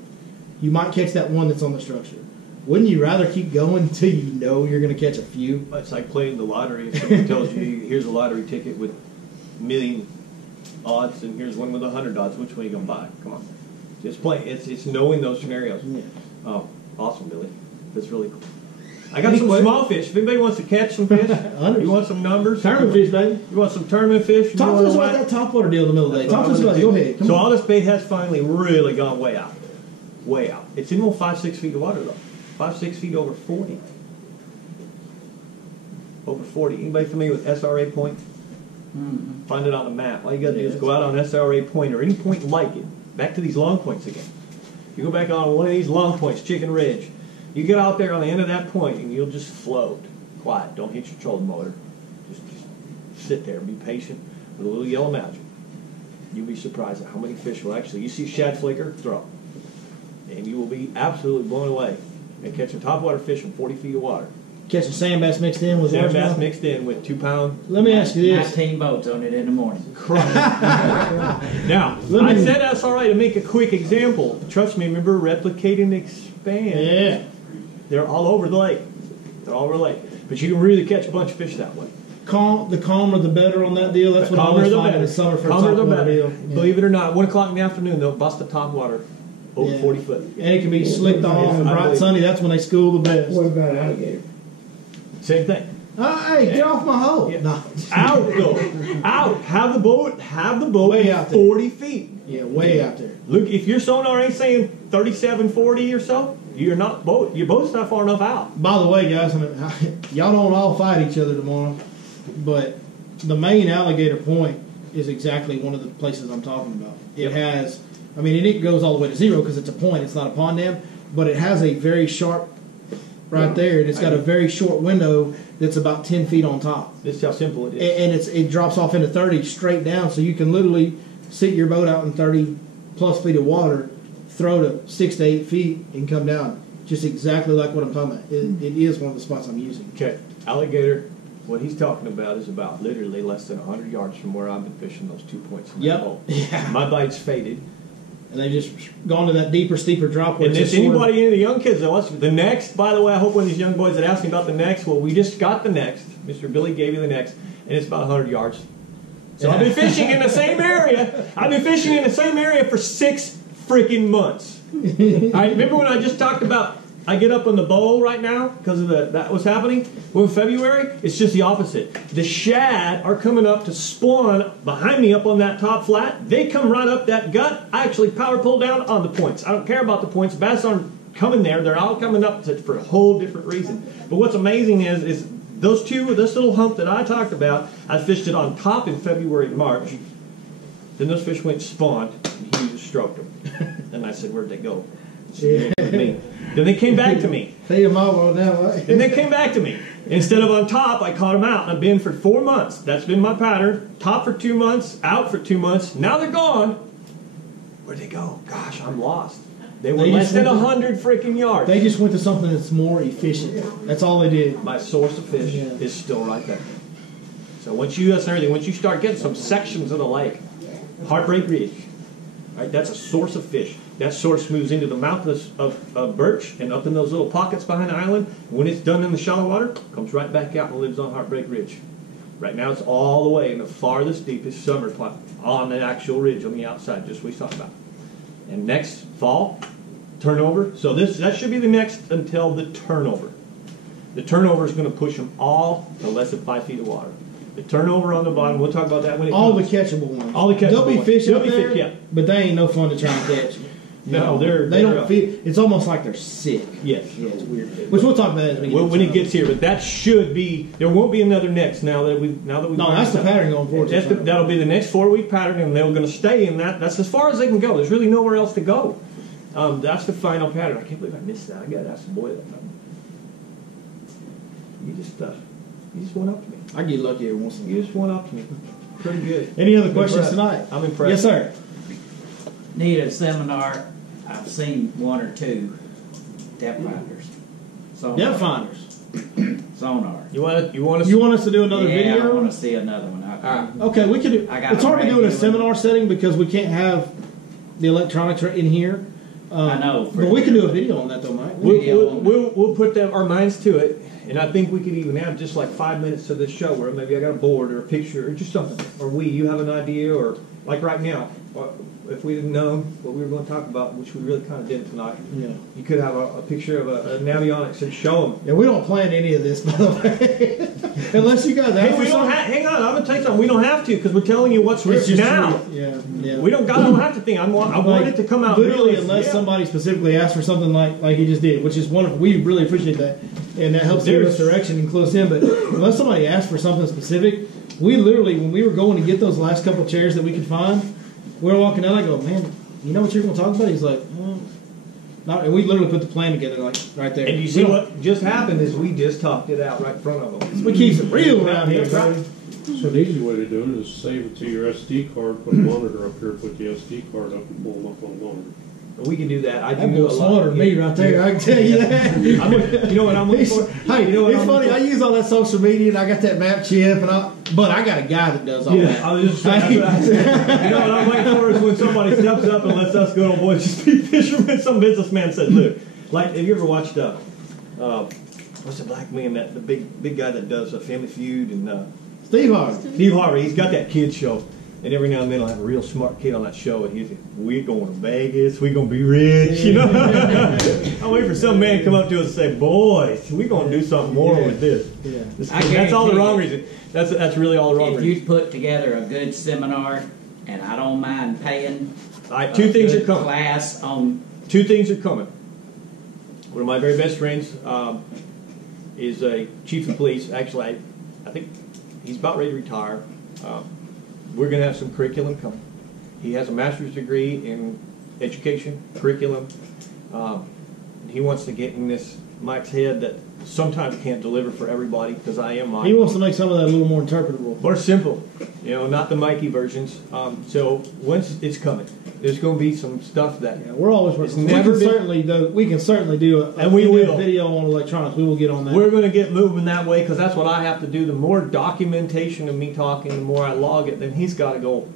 You might catch that one that's on the structure. Wouldn't you rather keep going until you know you're going to catch a few? It's like playing the lottery. If someone tells you, here's a lottery ticket with $1 million odds, and here's one with 100 odds. Which one are you going to buy? Come on. Just play. It's knowing those scenarios. Yeah. Oh, awesome, Billy. That's really cool. I got some small fish. If anybody wants to catch some fish, you want some numbers? Tournament fish, baby. You want some tournament fish? Talk to us about that topwater deal in the middle of the day. Talk to us about it. Go ahead. So all this bait has finally really gone way out. Way out. It's in about 5, 6 feet of water, though. 5, 6 feet over 40. Over 40. Anybody familiar with SRA Point? Mm-hmm. Find it on the map. All you got to do is go out on SRA Point or any point like it. Back to these long points again. You go back on one of these long points, Chicken Ridge. You get out there on the end of that point and you'll just float. Quiet. Don't hit your trolling motor. Just sit there and be patient with a little yellow magic. You'll be surprised at how many fish will actually, you see shad flicker, throw. And you will be absolutely blown away. And catching topwater fish in 40 feet of water. Catching sand bass mixed in with sand bass mixed in with 2 pound. Let me ask you this. 19 boats on it in the morning. Now, I said that's all right to make a quick example. Trust me, remember replicate and expand. Yeah. They're all over the lake. They're all over the lake. But you can really catch a bunch of fish that way. The calmer the better on that deal. That's what I always find in the summer for a topwater deal. Yeah. Believe it or not, 1 o'clock in the afternoon, they'll bust the topwater over 40 foot. And it can be slicked off and bright sunny. That's when they school the best. What about alligator? Same thing. Hey, get off my hole. Yeah. No. Out, go. Out. Have the boat way out there. 40 feet. Yeah, way out there. Look, if your sonar ain't saying 37, 40 or so, your boat's not far enough out. By the way, guys, y'all don't all fight each other tomorrow, but the main alligator point is exactly one of the places I'm talking about. It has, and it goes all the way to 0 because it's a point, it's not a pond dam, but it has a very sharp there, and it's got a very short window that's about 10 feet on top. This is how simple it is. And it drops off into 30 straight down, so you can literally sit your boat out in 30 plus feet of water, throw to 6 to 8 feet, and come down. Just exactly like what I'm talking about. It is one of the spots I'm using. Okay, alligator, What he's talking about is about literally less than 100 yards from where I've been fishing those 2 points in that Yep. hole. Yeah. My bite's faded. And they just gone to that deeper, steeper drop. Where And it's if just sort of- anybody, any of the young kids that watch the next, by the way, I hope one of these young boys that asked me about the next, well, we just got the next. Mr. Billy gave you the next, and it's about 100 yards. So I've been fishing in the same area. I've been fishing in the same area for 6 freaking months. I remember when I just talked about I get up on the bowl right now because of that was happening. Well, in February, it's just the opposite. The shad are coming up to spawn behind me up on that top flat. They come right up that gut. I actually power pull down on the points. I don't care about the points. Bass aren't coming there. They're all coming up for a whole different reason. But what's amazing is this little hump that I talked about, I fished it on top in February and March. Then those fish went and spawned, and he just stroked them. And I said, where'd they go? Yeah. Me. Then they came back to me. Tell your mama now, right? Then they came back to me. Instead of on top, I caught them out. I've been for 4 months. That's been my pattern. Top for 2 months, out for 2 months. Now they're gone. Where'd they go? Gosh, I'm lost. They were less than 100 freaking yards. They just went to something that's more efficient. That's all they did. My source of fish is still right there. So once you start getting some sections of the lake, Heartbreak Ridge, right? That's a source of fish. That source moves into the mouth of birch and up in those little pockets behind the island. When it's done in the shallow water, comes right back out and lives on Heartbreak Ridge. Right now it's all the way in the farthest, deepest summer spot on the actual ridge on the outside, just what we talked about. And next fall, turnover. So that should be the next until the turnover. The turnover is going to push them all to less than 5 feet of water. The turnover on the bottom, we'll talk about that when it All comes. the catchable ones. All the catchable They'll be ones. fish They'll up be there, fish, yeah. but they ain't no fun to try and catch. No, they don't feel. It's almost like they're sick. Yes. Yeah, it's weird. Which we'll talk about as we get When it gets here, but that should be. There won't be another next now that we. No, that's the pattern going forward. That'll be the next 4-week pattern, and they're going to stay in that. That's as far as they can go. There's really nowhere else to go. That's the final pattern. I can't believe I missed that. I got to ask the boy that time. You just went up to me. I get lucky every once in a while. You just went up to me. Pretty good. Any other questions tonight? I'm impressed. Yes, sir. Need a seminar. I've seen 1 or 2 depth finders. Depth finders. Sonar. You want us to do another Yeah, video? I want to see another one. Okay, we could do. I got It's hard to do in a ready. seminar setting because we can't have the electronics in here. I know. But we can do a video on that though, Mike. We'll put our minds to it, and I think we could even have just like 5 minutes to this show where maybe I got a board or a picture or just something, or you have an idea, or like right now, if we didn't know what we were going to talk about, which we really kind of did tonight, Yeah. you could have a picture of a navionics and show them. Yeah, we don't plan any of this, by the way. Unless you guys ask for something. Hang on, I'm going to tell you something. We don't have to because we're telling you what's It's written just now. true. Yeah. We don't have to think. I want it to come out literally, real, unless yeah. somebody specifically asks for something like he just did, which is wonderful. We really appreciate that, and that helps give us direction and close in. But unless somebody asks for something specific, we literally, when we were going to get those last couple chairs that we could find, we were walking out. I go, man, you know what you're going to talk about? He's like, not. And we literally put the plan together, like right there. And you see what just happened is we just talked it out right in front of them. We keep it real around here, Yeah, right. buddy. So an easy way to do it is save it to your SD card, put a monitor up here, put the SD card up and pull them up on the monitor. We can do that. I That do a boy's lot. smarter than me right there. I can tell you that. You know what I'm looking for? Hey, You know what it's I'm funny. looking I use all that social media, and I got that map chip, but I got a guy that does all that. I was just saying, that's what I said. You know what I'm waiting for is when somebody steps up and lets us good old boys just be fishermen. Some businessman said, "Look, like have you ever watched what's the black man the big guy that does Family Feud and Steve Harvey. Steve Harvey? He's got that kid show." And every now and then I'll have a real smart kid on that show, and he's like, "We're going to Vegas. We're going to be rich." You know, I wait for some man to come up to us and say, "Boys, we're going to do something more with this." Yeah. That's all the wrong reason. That's really all the wrong If reason. you put together a good seminar, and I don't mind paying All right, two things are good coming. class on. 2 things are coming. One of my very best friends is a chief of police. Actually, I think he's about ready to retire. We're going to have some curriculum coming. He has a master's degree in education, curriculum. He wants to get in this Mike's head that sometimes can't deliver for everybody because I am Mike. He wants to make some of that a little more interpretable. More simple, not the Mikey versions. So once it's coming. There's going to be some stuff that Yeah, we're always It's working. never been- We can certainly do a And we will. video on electronics. We will get on that. we're going to get moving that way because that's what I have to do. The more documentation of me talking, the more I log it, then he's got to go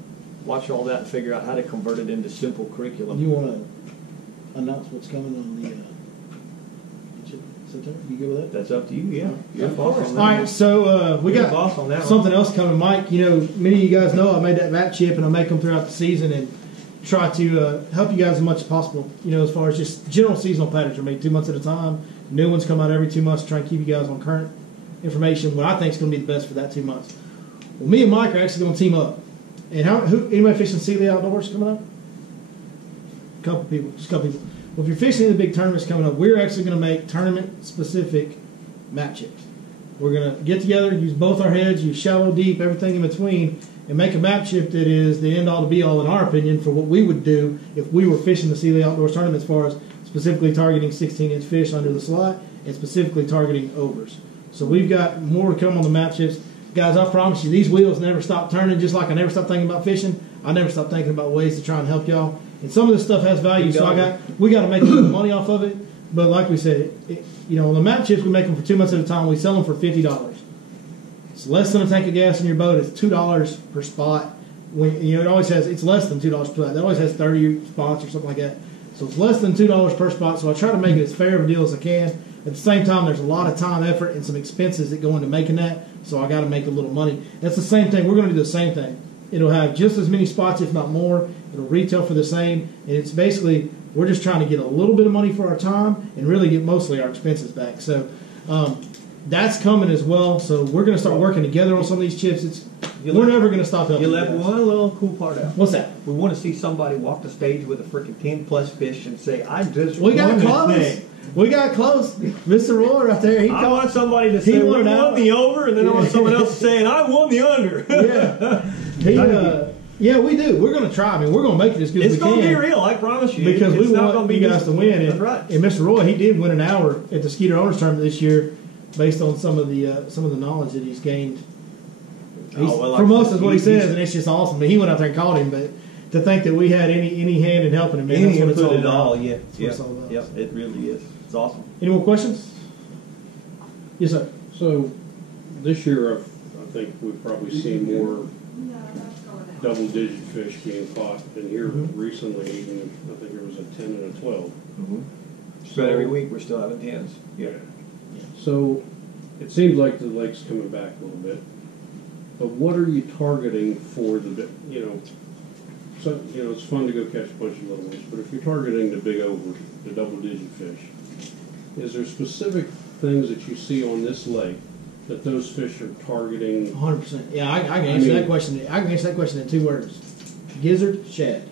watch all that and figure out how to convert it into simple curriculum. You want to announce what's coming on the September? You good with that? That's up to you, yeah. You're the boss on that. All right, so we You're the got boss on that one. something else coming, Mike. You know, many of you guys know I made that map chip, and I make them throughout the season and try to help you guys as much as possible. You know, as far as just general seasonal patterns are made 2 months at a time. New ones come out every 2 months to try and keep you guys on current information. What I think is going to be the best for that 2 months. Well, me and Mike are actually going to team up. And anybody fishing Sealy Outdoors coming up? A couple people, just a couple people. Well, if you're fishing the big tournaments coming up, we're actually going to make tournament-specific map chips. We're going to get together, use both our heads, use shallow, deep, everything in between, and make a map chip that is the end-all to be-all, in our opinion, for what we would do if we were fishing the Sealy Outdoors tournament, as far as specifically targeting 16-inch fish under the slot and specifically targeting overs. So we've got more to come on the map chips. Guys, I promise you, these wheels never stop turning. Just like I never stopped thinking about fishing, I never stopped thinking about ways to try and help y'all. And some of this stuff has value, so we got to make a little money off of it. But like we said, on the map chips, we make them for 2 months at a time. We sell them for $50. It's less than a tank of gas in your boat. It's $2 per spot. It always has. It's less than $2 per spot. It always has 30 spots or something like that. So it's less than $2 per spot. So I try to make it as fair of a deal as I can. At the same time, there's a lot of time, effort, and some expenses that go into making that. So I got to make a little money. That's the same thing. We're going to do the same thing. It'll have just as many spots, if not more. It'll retail for the same. And it's basically, we're just trying to get a little bit of money for our time and really get mostly our expenses back. So that's coming as well. So we're going to start working together on some of these chips. We're never going to stop helping You you left guys. one little cool part out. What's that? We want to see somebody walk the stage with a freaking 10+ fish and say, I just We got won this close. thing. We got close. Mr. Roy right there. I want somebody to say, we won won it out. the over, and then I want someone else saying, I won the under. Yeah, we do. We're going to try. I mean, we're going to make it as good as It's we can. going to be real, I promise you. Because it's we not want gonna be you guys to win. That's And, right. and Mr. Roy, he did win an hour at the Skeeter Owners Tournament this year, based on some of the knowledge that he's gained. From us is what he says, and it's just awesome. But he went out there and caught him. But to think that we had any hand in helping him, man, that's what it's all about. Yeah, That's what it's all about. yeah, it really is. It's awesome. Any more questions? Yes, sir. So this year, I think we've probably seen more double-digit fish being caught. And here recently, even, I think there was a 10 and a 12. But every week we're still having 10s. Yeah. So it seems like the lake's coming back a little bit. But what are you targeting for so, it's fun to go catch a bunch of little ones, but if you're targeting the big overs, the double-digit fish, is there specific things that you see on this lake that those fish are targeting? 100%. Yeah, I can answer that question. I can answer that question in 2 words: gizzard, shad.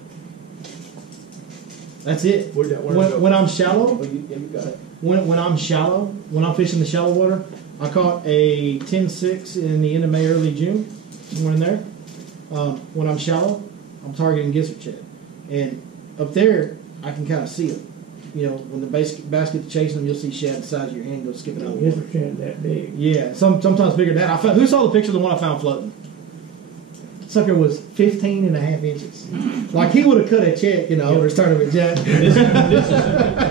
That's it. When I'm shallow, when I'm shallow, when I'm fishing the shallow water, I caught a 10-6 in the end of May, early June, somewhere in there. When I'm shallow, I'm targeting gizzard shad, and up there I can kind of see them. When the basket's chasing them, you'll see shad the size of your hand go skipping out of the water. Gizzard shad that big. Yeah, sometimes bigger than that. Who saw the picture of the one I found floating? Sucker was 15 and a half inches. Like he would have cut a check in the Owners Tournament, Jack.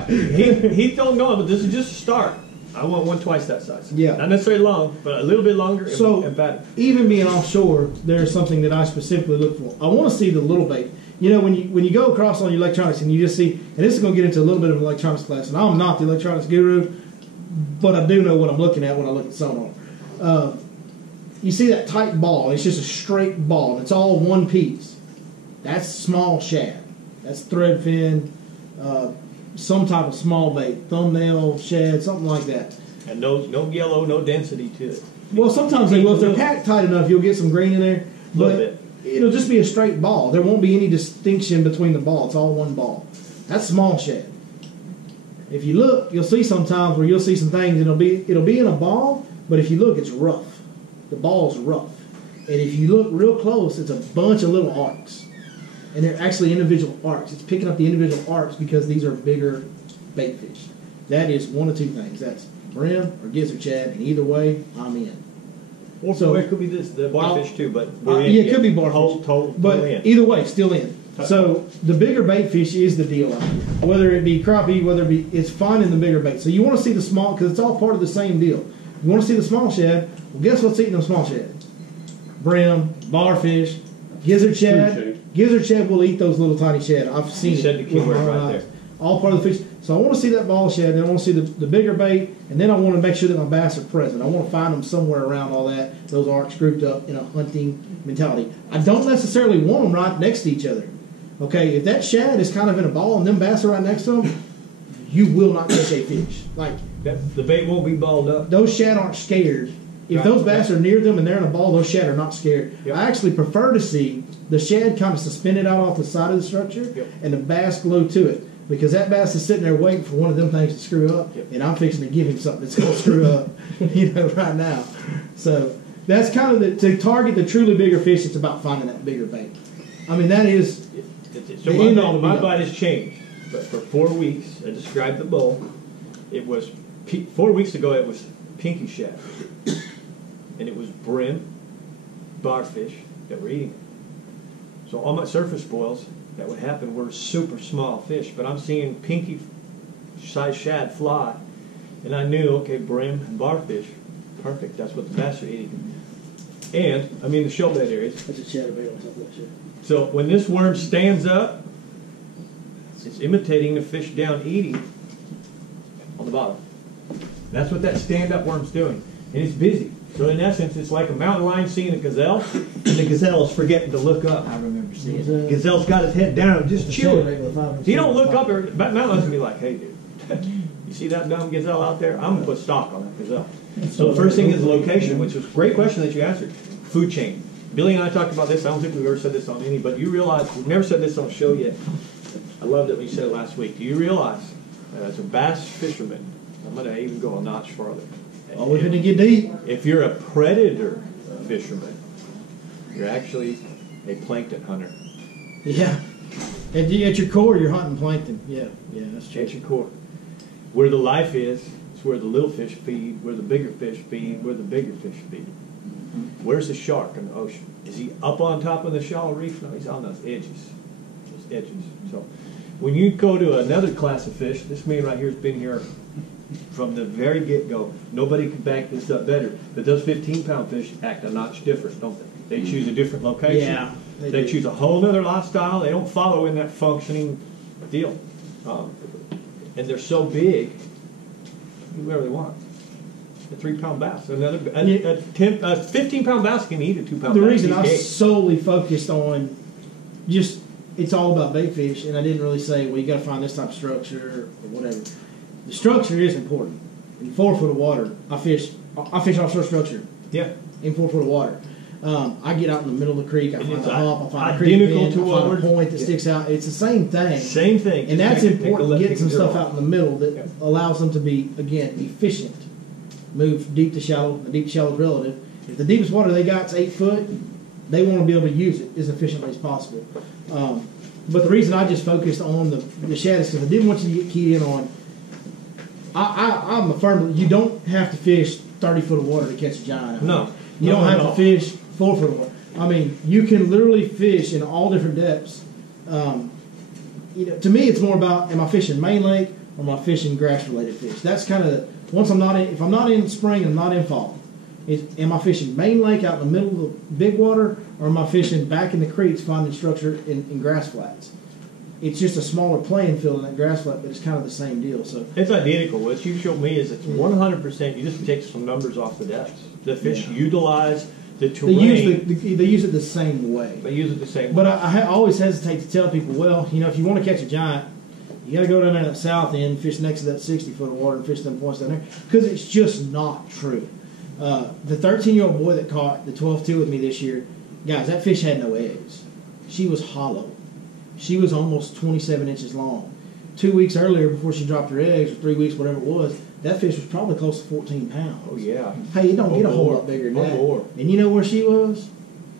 He don't know, but this is just a start. I want one twice that size. Yeah. Not necessarily long, but a little bit longer. So, and fatter. even being offshore, there's something that I specifically look for. I want to see the little bait. When you go across on your electronics and you just see, and this is going to get into a little bit of an electronics class, and I'm not the electronics guru, but I do know what I'm looking at when I look at sonar. You see that tight ball, it's just a straight ball, and it's all one piece. That's small shad. That's thread fin, some type of small bait, thumbnail shad, something like that. And no yellow, no density to it. Well, sometimes they will. If they're packed tight enough, you'll get some green in there. Little But bit. it'll just be a straight ball. There won't be any distinction between the ball. It's all one ball. That's small shad. If you look, you'll see sometimes where you'll see some things, and it'll be in a ball, but if you look, it's rough. The ball's rough. And if you look real close, it's a bunch of little arcs. And they're actually individual arcs. It's picking up the individual arcs because these are bigger bait fish. That is one of two things. That's brim or gizzard shad, and either way, I'm in. So it could be the barfish too, but it could be barfish. Hold but in. either way, still in. So the bigger bait fish is the deal out here. Whether it be crappie, whether it be, it's finding the bigger bait. So you want to see the small, because it's all part of the same deal. You want to see the small shad. Well, guess what's eating them small shad? Brim, barfish, gizzard shad. Gizzard shad will eat those little tiny shad. I've seen said it. the keyword right there. All part of the fish. So I want to see that ball shad, then I want to see the bigger bait, and then I want to make sure that my bass are present. I want to find them somewhere around all that. Those arcs grouped up in a hunting mentality. I don't necessarily want them right next to each other. Okay, if that shad is kind of in a ball and them bass are right next to them, you will not catch a fish. Like the bait won't be balled up. Those shad aren't scared. If those bass are near them and they're in a ball, those shad are not scared. Yep. I actually prefer to see the shad kind of suspended out off the side of the structure and the bass glow to it. Because that bass is sitting there waiting for one of them things to screw up, and I'm fixing to give him something that's going to screw up, right now. So that's kind of to target the truly bigger fish. It's about finding that bigger bait. I mean, that is. So my bite has changed, but for 4 weeks, I described the bowl. It was 4 weeks ago. It was pinky shad, and it was brim, barfish that were eating it. So all my surface spoils that would happen were super small fish, but I'm seeing pinky size shad fly, and I knew, okay, brim and barfish, perfect. That's what the bass are eating. And I mean the shell bed areas. That's a shad bait on top of that shit. So when this worm stands up, it's imitating the fish down eating on the bottom. That's what that stand-up worm's doing, and it's busy. So in essence, it's like a mountain lion seeing a gazelle, and the gazelle is forgetting to look up. I remember seeing it. Gazelle's got his head down, just chilling. He don't look up. Mountain lion's gonna be like, "Hey, dude, you see that dumb gazelle out there? I'm gonna put stock on that gazelle." So the first thing is the location, which was a great question that you answered. Food chain. Billy and I talked about this. I don't think we've ever said this on any, but you realize we've never said this on a show yet. I loved it when you said it last week. Do you realize that as a bass fisherman, I'm gonna even go a notch farther. Oh, we're going to get deep. If you're a predator fisherman, you're actually a plankton hunter. Yeah. At your core, you're hunting plankton. Yeah, that's true. At your core. Where the life is where the little fish feed, where the bigger fish feed, where the bigger fish feed. Where's the shark in the ocean? Is he up on top of the shallow reef? No, he's on those edges. Those edges. So when you go to another class of fish, this man right here has been here from the very get-go. Nobody could back this up better. But those 15-pound fish act a notch different, don't they? They choose a different location. Yeah, they choose a whole other lifestyle. They don't follow in that functioning deal. And they're so big, you whatever they want. A 3-pound bass. A 15-pound bass can eat a 2-pound bass. The reason I solely focused on just, it's all about bait fish, and I didn't really say, well, you got to find this type of structure or whatever. The structure is important. In 4 foot of water, I fish offshore structure. Yeah. In 4 foot of water. I get out in the middle of the creek, I find a hump, I find a creek identical bend, to I find a point that sticks out. It's the same thing. Same thing. And that's important, getting some stuff out in the middle that allows them to be, again, efficient. Move deep to shallow. The deep to shallow is relative. If the deepest water they got is 8 foot, they want to be able to use it as efficiently as possible. But the reason I just focused on the shad is because I didn't want you to get keyed in on. I'm a firm. You don't have to fish 30 foot of water to catch a giant. No. You don't have to fish 4 foot of water. I mean, you can literally fish in all different depths. To me, it's more about, am I fishing main lake or am I fishing grass-related fish? That's kind of once I'm not in. If I'm not in spring and I'm not in fall, am I fishing main lake out in the middle of the big water, or am I fishing back in the creeks finding structure in grass flats? It's just a smaller playing field in that grass flat, but it's kind of the same deal. So it's identical. What you showed me is it's 100%. You just take some numbers off the depths. The fish utilize the terrain. They use it the same way. They use it the same way. But I always hesitate to tell people, well, if you want to catch a giant, you got to go down there to the south end, fish next to that 60 foot of water, and fish them points down there, because it's just not true. The 13-year-old boy that caught the 12-2 with me this year, guys, that fish had no eggs. She was hollow. She was almost 27 inches long. 2 weeks earlier, before she dropped her eggs, or 3 weeks, whatever it was, that fish was probably close to 14 pounds. Oh, yeah. Hey, it don't get a whole lot bigger than that. And you know where she was?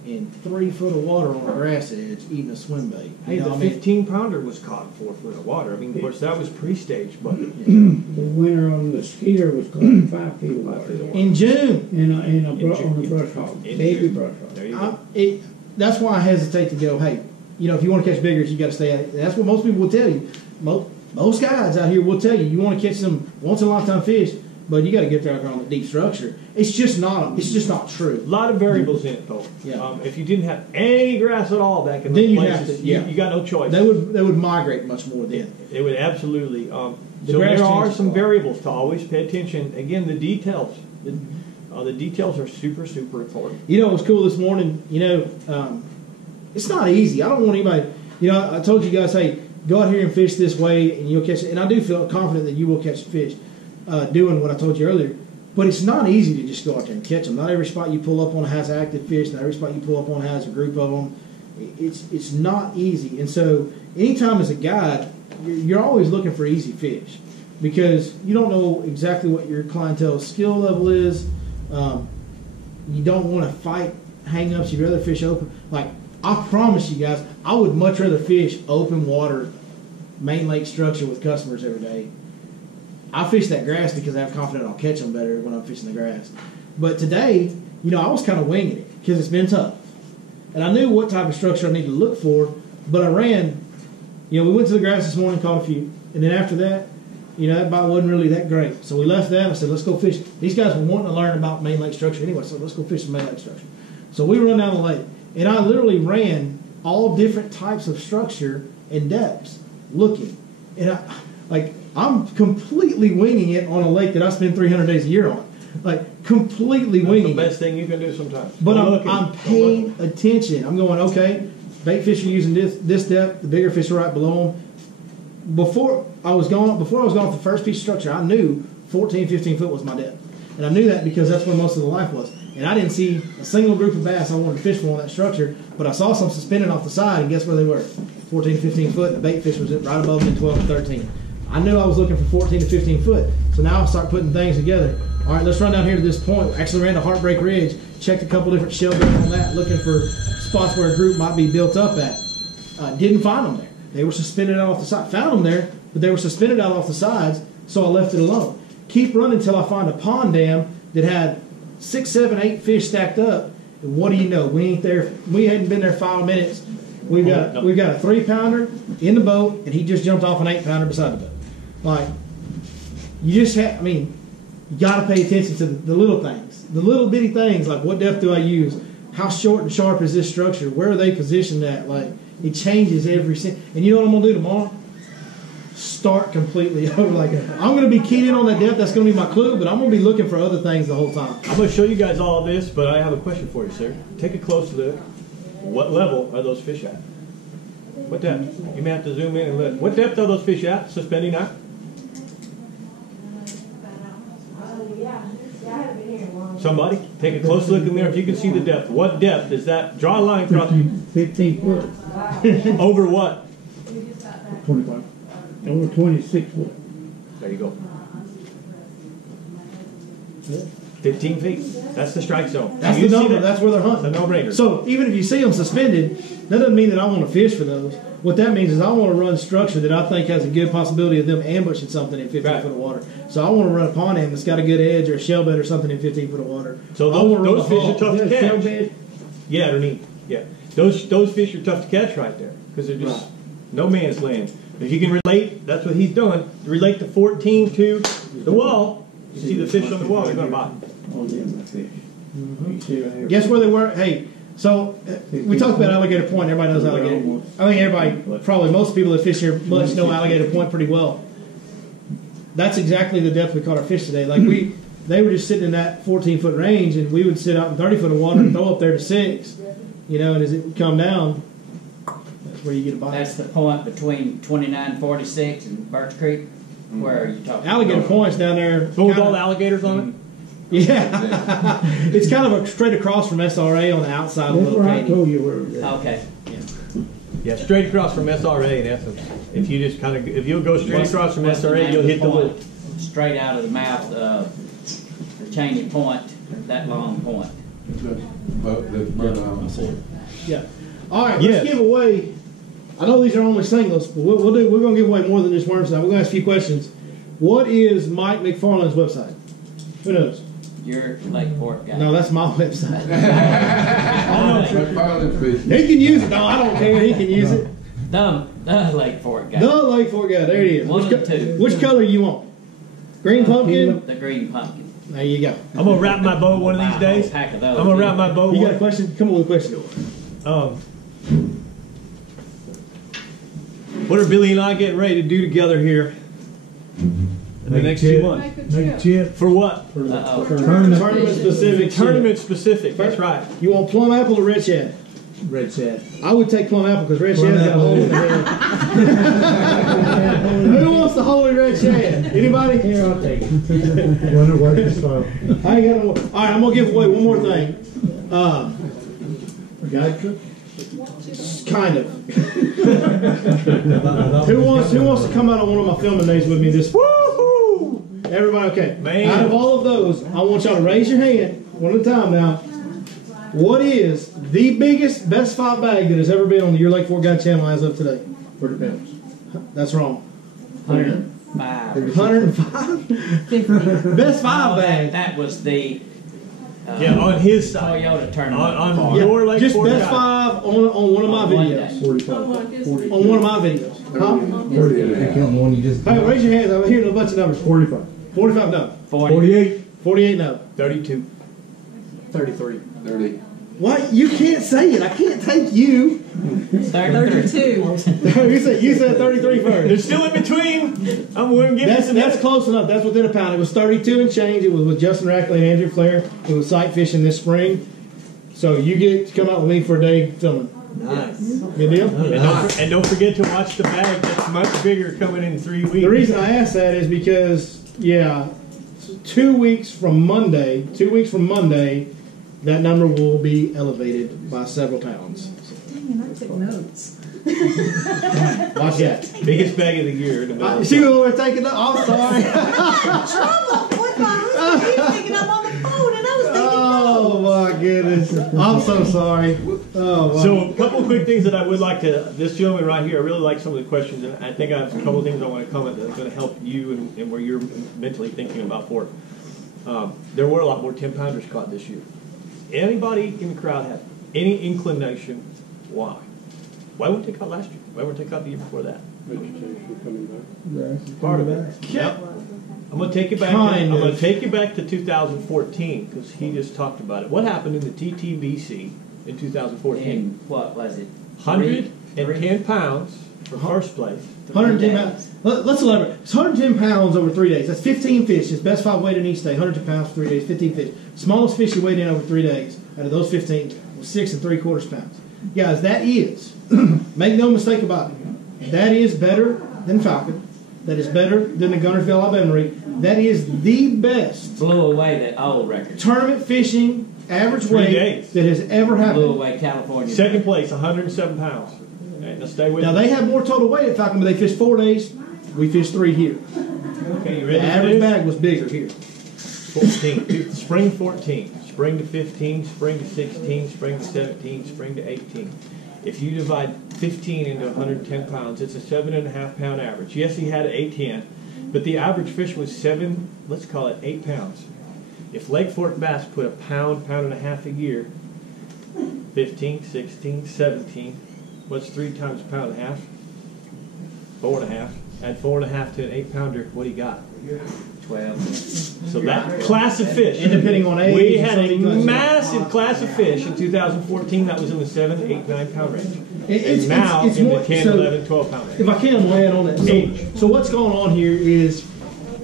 In 3 foot of water on a grass edge, eating a swim bait. Hey, the 15-pounder was caught in 4 foot of water. I mean, of course, that was pre-staged, but The winner on the skeeter was caught in 5 feet of water. In June. On a brush hog, baby brush hog. there you go. That's why I hesitate to go, hey, if you want to catch biggers, you got to stay at it. That's what most people will tell you. Most guys out here will tell you want to catch some once in a lifetime fish, but you got to get there on the deep structure. It's just not true. A lot of variables in it, though. Yeah. If you didn't have any grass at all back in Then those you places, have to, yeah. you got no choice. They would migrate much more then. It would absolutely. So grass there are changes some a lot. variables to always pay attention. Again, the details. The details are super, super important. It was cool this morning. It's not easy. I don't want anybody. I told you guys, hey, go out here and fish this way, and you'll catch it. And I do feel confident that you will catch fish, doing what I told you earlier. But it's not easy to just go out there and catch them. Not every spot you pull up on has active fish. Not every spot you pull up on has a group of them. It's not easy. And so anytime as a guide, you're always looking for easy fish because you don't know exactly what your clientele's skill level is. You don't want to fight hang-ups. You'd rather fish open. Like, I promise you guys, I would much rather fish open water, main lake structure with customers every day. I fish that grass because I'm confident I'll catch them better when I'm fishing the grass. But today, I was kind of winging it because it's been tough. And I knew what type of structure I needed to look for, but I ran. We went to the grass this morning, caught a few. And then after that, that bite wasn't really that great. So we left that. I said, let's go fish. These guys were wanting to learn about main lake structure anyway, so let's go fish some main lake structure. So we run down the lake. And I literally ran all different types of structure and depths looking. And I'm completely winging it on a lake that I spend 300 days a year on. Completely winging it. That's the best thing you can do sometimes. But I'm paying attention. I'm going, okay, bait fish are using this depth, the bigger fish are right below them. Before I was going with the first piece of structure, I knew 14, 15 foot was my depth. And I knew that because that's where most of the life was. And I didn't see a single group of bass I wanted to fish for on that structure, but I saw some suspended off the side, and guess where they were? 14, 15 foot, and the bait fish was right above them in 12 and 13. I knew I was looking for 14 to 15 foot, so now I start putting things together. All right, let's run down here to this point. Actually ran to Heartbreak Ridge, checked a couple different shell beds on that, looking for spots where a group might be built up at. Didn't find them there. They were suspended out off the side. Found them there, but they were suspended out off the sides, so I left it alone. Keep running until I find a pond dam that had 6, 7, 8 fish stacked up. And what do you know? We ain't there. We hadn't been there 5 minutes. We've got a 3-pounder in the boat, and he just jumped off an 8-pounder beside the boat. You got to pay attention to the little things, the little bitty things. Like, what depth do I use? How short and sharp is this structure? Where are they positioned at? It changes every single. And you know what I'm gonna do tomorrow? Start completely over. I'm gonna be keyed in on that depth. That's gonna be my clue. But I'm gonna be looking for other things the whole time. I'm gonna show you guys all of this, but I have a question for you, sir. Take a close look. What level are those fish at? What depth? You may have to zoom in and look. What depth are those fish at? Suspending at? Somebody, take a close look in there if you can see the depth. What depth is that? Draw a line across. 15 foot. Over what? 25. Over 26 foot. There you go. 15 feet. That's the strike zone. That's the number. That's where they're hunting. It's a no-brainer. So even if you see them suspended, that doesn't mean that I want to fish for those. What that means is I want to run structure that I think has a good possibility of them ambushing something in 15 foot of water. So I want to run a pond dam that's got a good edge or a shell bed or something in 15 foot of water. So those fish are tough to catch. Yeah, underneath. Yeah, those fish are tough to catch right there because they're just no man's land. If you can relate, that's what he's doing. Relate the 14 to the wall. You see the fish on the wall, you're going to buy. Oh, yeah, my fish. Mm-hmm. Guess where they were? Hey, so we talked about Alligator Point. Everybody knows Alligator. I think everybody, probably most people that fish here much know Alligator Point pretty well. That's exactly the depth we caught our fish today. They were just sitting in that 14 foot range, and we would sit out in 30 foot of water and throw up there to 6. And as it would come down, that's where you get a bite. That's the point between 2946 and Birch Creek. Where are you talking? Alligator Point's down there. With all the alligators on it? Yeah. It's kind of straight across from SRA on the outside of Little I Canyon. told you where it was at. Okay. Yeah, straight across from SRA in essence. If you just if you'll go straight across from SRA, you'll hit the loop. Straight out of the mouth of the Cheney Point, that long point. Yeah. All right, let's give away. I know these are only singles, but we're going to give away more than just worms now. We're going to ask a few questions. What is Mike McFarland's website? Who knows? Your Lake Fork guy. No, that's my website. Pilot fish. He can use it. No, I don't care. He can use it. The Lake Fork guy. The Lake Fork guy. There it is. One of the two. Which color you want? Green pumpkin? The green pumpkin. There you go. I'm gonna wrap my bow one of these Wow, days. pack of those, I'm gonna yeah. wrap my bow. You got a question? Come on with a question. What are Billy and I getting ready to do together here in the next few months? Make a chip. For what? Uh-oh. Tournament specific. Tournament specific. That's right. You want plum apple or red shad? Red shad. I would take plum apple because red Plum shad's got a apple. hole in the head. Who wants the holy red shad? Anybody? Here, I'll take it. Wonder what it's for. I ain't got no more. All right, I'm gonna give away one more thing. Kind of. Who wants to come out on one of my filming days with me this? Woohoo! Everybody, okay? Man. Out of all of those, I want y'all to raise your hand one at a time now. What is the biggest best 5 bag that has ever been on the Your Lake Fork Guide channel as of today? 40 pounds. That's wrong. 105. 105. Best 5 bag. That was the Yeah, on his side. Toyota tournament. On part. your Lake Just Fork best guy. 5 on one of my On one videos. day. 45. On one of my videos. Huh? 30 and a half. Counting the one you just. Hey, raise your hands. I'm hearing a bunch of numbers. 45. 45, no. 48. 48, no. 32. 33. 30. What? You can't say it. I can't take you. 32. you said 33 first. They're still in between. I'm going to give you some. That's close enough. That's within a pound. It was 32 and change. It was with Justin Rackley and Andrew Flair. It was sight fishing this spring. So you get to come out with me for a day filming. Nice. Good deal? And don't forget to watch the bag. That's much bigger coming in 3 weeks. The reason I asked that is because, 2 weeks from Monday, that number will be elevated by several pounds. Dang it, I took notes. Watch that. Biggest bag of the year. In the middle of See what we're taking up? I'm sorry. Trouble with my husband. He was thinking I'm on the phone, and I was thinking Oh my goodness. I'm so sorry. Oh, wow. So a couple of quick things that I would like to, this gentleman right here, I really like some of the questions, and I think I have a couple of things I want to comment that are going to help you and where you're mentally thinking about for it. There were a lot more 10-pounders caught this year. Anybody in the crowd have any inclination why? Why weren't they caught last year? Why weren't they caught the year before that? Vegetation coming back. Part of it. Yep. I'm going to take you back. I'm going to take you back to 2014 because he just talked about it. What happened in the TTBC in 2014? And what was it? 110 pounds for first place. 110 pounds. Let's elaborate. It's 110 pounds over 3 days. That's 15 fish. It's best 5 weighed in each day. 110 pounds for 3 days. 15 fish. Smallest fish you weighed in over 3 days. Out of those 15 was 6 3/4 pounds. Guys, that is, make no mistake about it, that is better than Falcon. That is better than the Gunnersville Alabama. That is the best Blew away that old record. tournament fishing average 3 weight days. that has ever Blew happened. away California. Second place, 107 pounds. Okay, now stay with Now me. they had more total weight at Falcon, but they fished 4 days. We fished 3 here. Okay, you The ready for average this? bag was bigger here. 14. Spring 14. Spring to 15. Spring to 16. Spring to 17. Spring to 18. If you divide 15 into 110 pounds, it's a 7.5 pound average. Yes, he had an 810, but the average fish was 7, let's call it 8 pounds. If Lake Fork bass put a pound, pound and a half a year, 15, 16, 17, what's 3 times a pound and a half? 4.5. Add 4.5 to an 8 pounder, what do you got? 12. So that class of fish. And depending on age, We and had a so many massive class of fish in 2014 that was in the 7, 8, 9 pound range. It's And now it's in more, the 10, so 11, 12 pound range. if I can, we'll add on that. So what's going on here is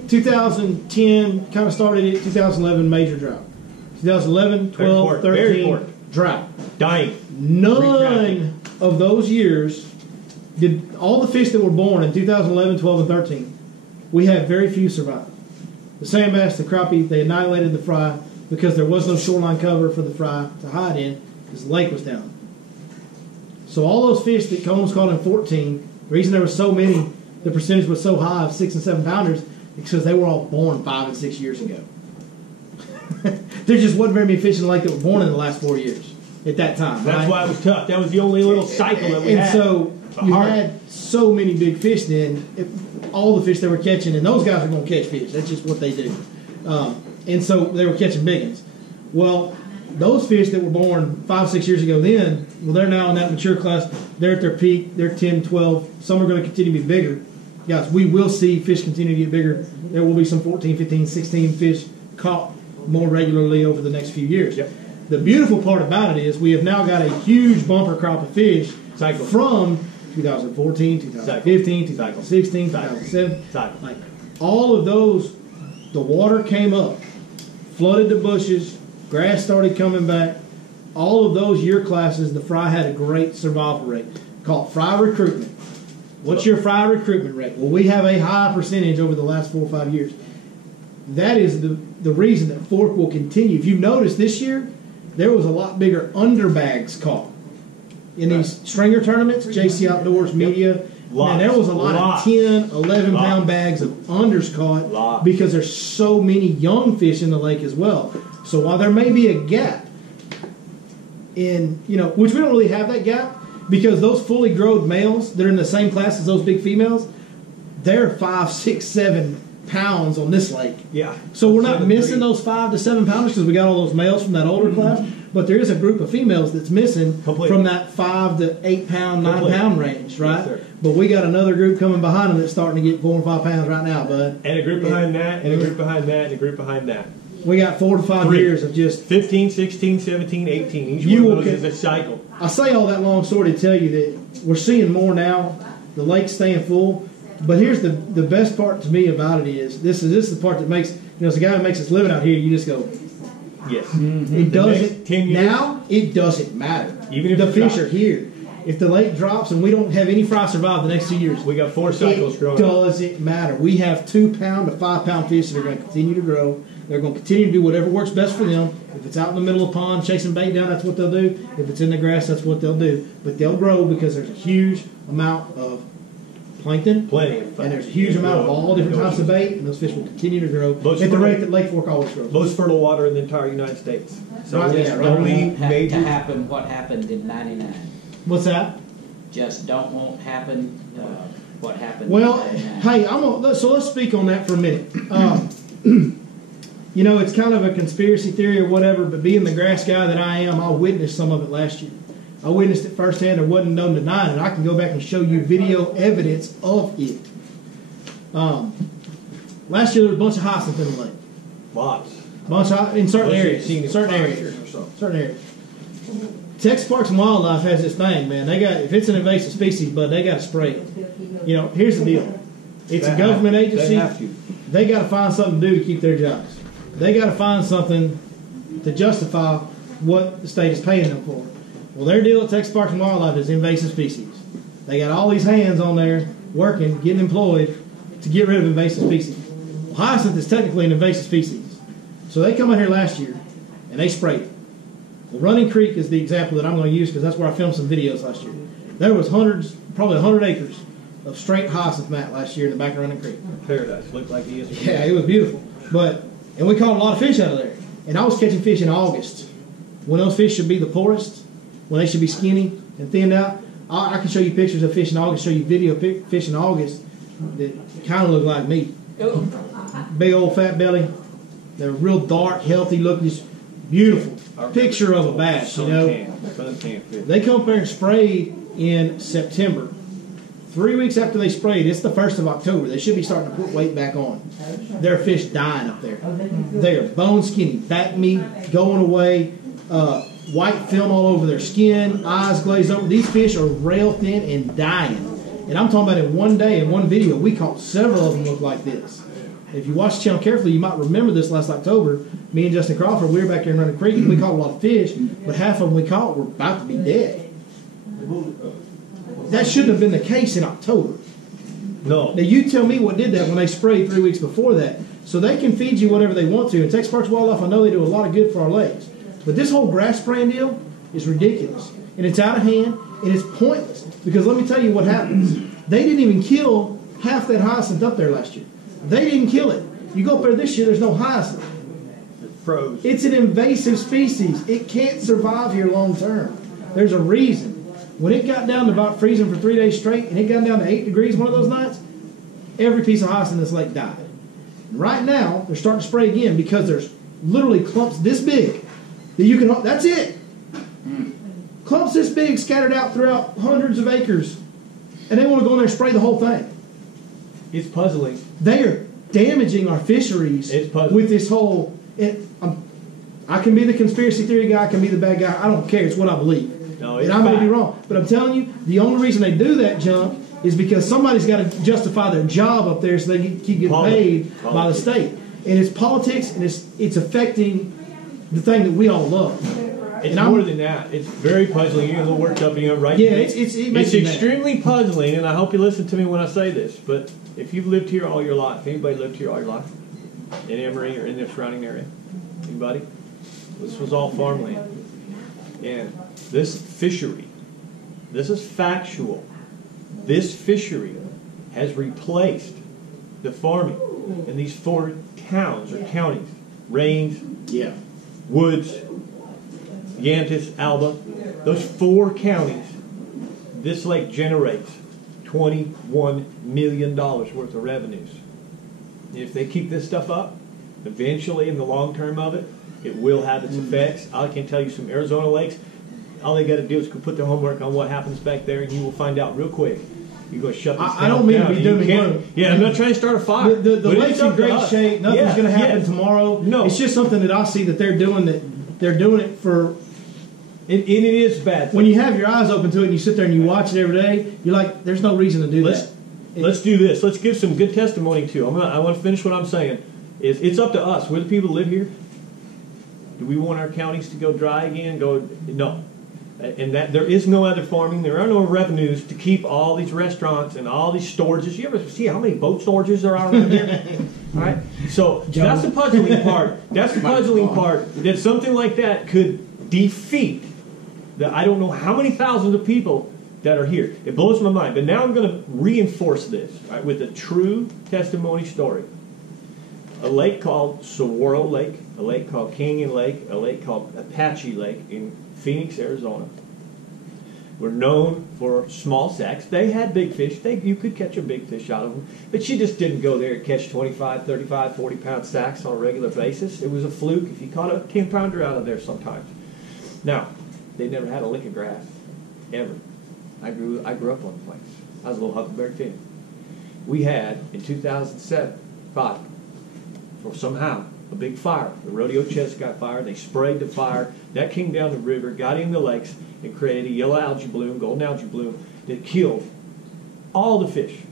2010 kind of started it, 2011 major drought. 2011, 12, Very 13 important. drought. Dying. None of those years did all the fish that were born in 2011, 12, and 13. We had very few survive. The sand bass, the crappie, they annihilated the fry because there was no shoreline cover for the fry to hide in because the lake was down. So all those fish that Combs caught in 14, the reason there were so many, the percentage was so high of 6 and 7 pounders, is because they were all born 5 and 6 years ago. There just wasn't very many fish in the lake that were born in the last 4 years at that time. That's right? why it was tough. That was the only little cycle that we And had. so you Hard. had so many big fish then, all the fish they were catching, and those guys are going to catch fish. That's just what they do. And so they were catching big ones. Well, those fish that were born 5-6 years ago then, well, they're now in that mature class. They're at their peak. They're 10, 12. Some are going to continue to be bigger. Guys, we will see fish continue to get bigger. There will be some 14, 15, 16 fish caught more regularly over the next few years. Yep. The beautiful part about it is we have now got a huge bumper crop of fish Cycle. from 2014, 2015, 2016, 2007. Cycle. Like all of those, the water came up, flooded the bushes, grass started coming back. All of those year classes, the fry had a great survival rate. Called fry recruitment. What's your fry recruitment rate? Well, we have a high percentage over the last 4 or 5 years. That is the reason that Fork will continue. If you've noticed this year, there was a lot bigger underbags caught in these stringer tournaments, JC Outdoors, Media. Man, there was a lot of 10, 11-pound bags of unders caught because there's so many young fish in the lake as well. So while there may be a gap in, which we don't really have that gap because those fully growed males that are in the same class as those big females, they're 5, 6, 7 pounds on this lake. Yeah. So we're not missing those 5 to 7 pounders because we got all those males from that older class. But there is a group of females that's missing from that 5 to 8 pound, 9 pound range, right? Yes, but we got another group coming behind them that's starting to get 4 and 5 pounds right now, bud. And a group behind that, and a group behind that, and a group behind that. We got 4 to 5 years of just 15, 16, 17, 18. Each one of those is a cycle. I say all that long story to tell you that we're seeing more now. The lake's staying full. But here's the best part to me about it is this is the part that makes as a guy who makes his living out here, you just go. Yes. Mm-hmm. It doesn't 10 years, now. It doesn't matter. Even if the fish are here. If the lake drops and we don't have any fry survive the next 2 years, we got 4 cycles growing. It doesn't matter. We have 2 pound to 5 pound fish that are going to continue to grow. They're going to continue to do whatever works best for them. If it's out in the middle of the pond chasing bait down, that's what they'll do. If it's in the grass, that's what they'll do. But they'll grow because there's a huge amount of plankton. Plenty of and there's a huge amount of all different types of bait, and those fish will continue to grow at the rate that Lake Fork always grows. Most fertile water in the entire United States. So Right, it's yeah, the only To major. happen what happened in '99. What's that? Just won't happen what happened Well, in '99. hey, so let's speak on that for a minute. It's kind of a conspiracy theory or whatever, but being the grass guy that I am, I witnessed some of it last year. I witnessed it firsthand. There wasn't no denying it. I can go back and show you video evidence of it. Last year there was a bunch of hyacinth in the lake. Lots. In certain areas. Seen it Certain 5 areas. years or so. Certain areas. Texas Parks and Wildlife has this thing, man. If it's an invasive species, bud, they got to spray it. Here's the deal. It's a government agency. They have to. They got to find something to do to keep their jobs. They got to find something to justify what the state is paying them for. Well, their deal at Texas Parks and Wildlife is invasive species. They got all these hands on there working, getting employed to get rid of invasive species. Well, hyacinth is technically an invasive species. So they come out here last year and they sprayed it. Well, Running Creek is the example that I'm going to use because that's where I filmed some videos last year. There was probably 100 acres of straight hyacinth mat last year in the back of Running Creek. Paradise. Looked like he is. Yeah, it was beautiful. And we caught a lot of fish out of there. And I was catching fish in August when those fish should be the poorest, when they should be skinny and thinned out. I can show you pictures of fish in August, show you video fish in August that kind of look like meat. Big old fat belly. They're real dark, healthy looking, just beautiful. Picture of a bass, Suntan fish. They come up there and sprayed in September. 3 weeks after they sprayed, it's the 1st of October. They should be starting to put weight back on. There are fish dying up there. They are bone skinny, back meat going away, white film all over their skin, eyes glazed over. These fish are rail thin and dying. And I'm talking about in one day, in one video, we caught several of them look like this. If you watch the channel carefully, you might remember this last October. Me and Justin Crawford, we were back there in Running Creek, and we caught a lot of fish, but half of them we caught were about to be dead. That shouldn't have been the case in October. No. Now, you tell me what did that when they sprayed 3 weeks before that. So they can feed you whatever they want to. And Texas Parks and Wildlife, I know they do a lot of good for our lakes. But this whole grass spraying deal is ridiculous. And it's out of hand, and it's pointless. Because let me tell you what happens. They didn't even kill half that hyacinth up there last year. They didn't kill it. You go up there this year, there's no hyacinth. It froze. It's an invasive species. It can't survive here long term. There's a reason. When it got down to about freezing for 3 days straight, and it got down to 8 degrees one of those nights, every piece of hyacinth in this lake died. Right now, they're starting to spray again because there's literally clumps this big that you can. That's it. Clumps this big scattered out throughout hundreds of acres, and they want to go in there and spray the whole thing. It's puzzling. They are damaging our fisheries with this whole. I can be the conspiracy theory guy. I can be the bad guy. I don't care. It's what I believe. No, and I may be wrong, but I'm telling you, the only reason they do that junk is because somebody's got to justify their job up there so they keep getting paid by the state. And it's politics, and it's affecting the thing that we all love. It's more than that. It's very puzzling. You get a little worked up, and you're right. Yeah, it's extremely puzzling, and I hope you listen to me when I say this. But if you've lived here all your life, anybody lived here all your life in Emory or in the surrounding area, anybody? This was all farmland, and this fishery, this is factual. This fishery has replaced the farming in these 4 towns or counties: Rains, Woods, Yantis, Alba. Those 4 counties, this lake generates $21 million worth of revenues. And if they keep this stuff up, eventually in the long term of it, it will have its effects. I can tell you some Arizona lakes, all they got to do is put their homework on what happens back there, and you will find out real quick. You're going to shut this down. I don't mean to be doom and gloom. Yeah, I'm not trying to start a fire. The lake's in great shape. Nothing's going to happen tomorrow. No. It's just something that I see that they're doing it for. It is bad. When you have your eyes open to it and you sit there and you watch it every day, you're like, there's no reason to do that. Let's do this. Let's give some good testimony too. I want to finish what I'm saying. It's up to us. We're the people who live here. Do we want our counties to go dry again? No. And that there is no other farming. There are no revenues to keep all these restaurants and all these storages. You ever see how many boat storages there are around here? All right. So that's the puzzling part. That's the puzzling part. That something like that could defeat I don't know how many thousands of people that are here. It blows my mind. But now I'm going to reinforce this, right, with a true testimony story. A lake called Saguaro Lake, a lake called Canyon Lake, a lake called Apache Lake in Phoenix, Arizona, were known for small sacks. They had big fish. You could catch a big fish out of them. But you just didn't go there and catch 25, 35, 40-pound sacks on a regular basis. It was a fluke if you caught a 10-pounder out of there sometimes. Now, they never had a lick of grass, ever. I grew up on the place. I was a little huckleberry fan. We had, in 2005, for somehow, a big fire. The rodeo chest got fired. They sprayed the fire. That came down the river, got in the lakes, and created a yellow algae bloom, golden algae bloom, that killed all the fish.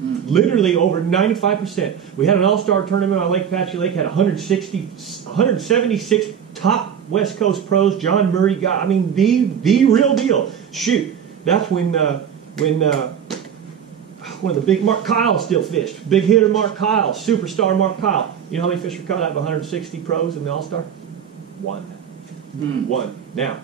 Literally over 95%. We had an all-star tournament on Lake Apache Lake, had 176 top West Coast pros. John Murray got, the real deal. Shoot, that's when one of the big Mark Kyle still fished. Big hitter Mark Kyle, superstar Mark Kyle. You know how many fish were caught out of 160 pros in the All-Star? One. One. Now,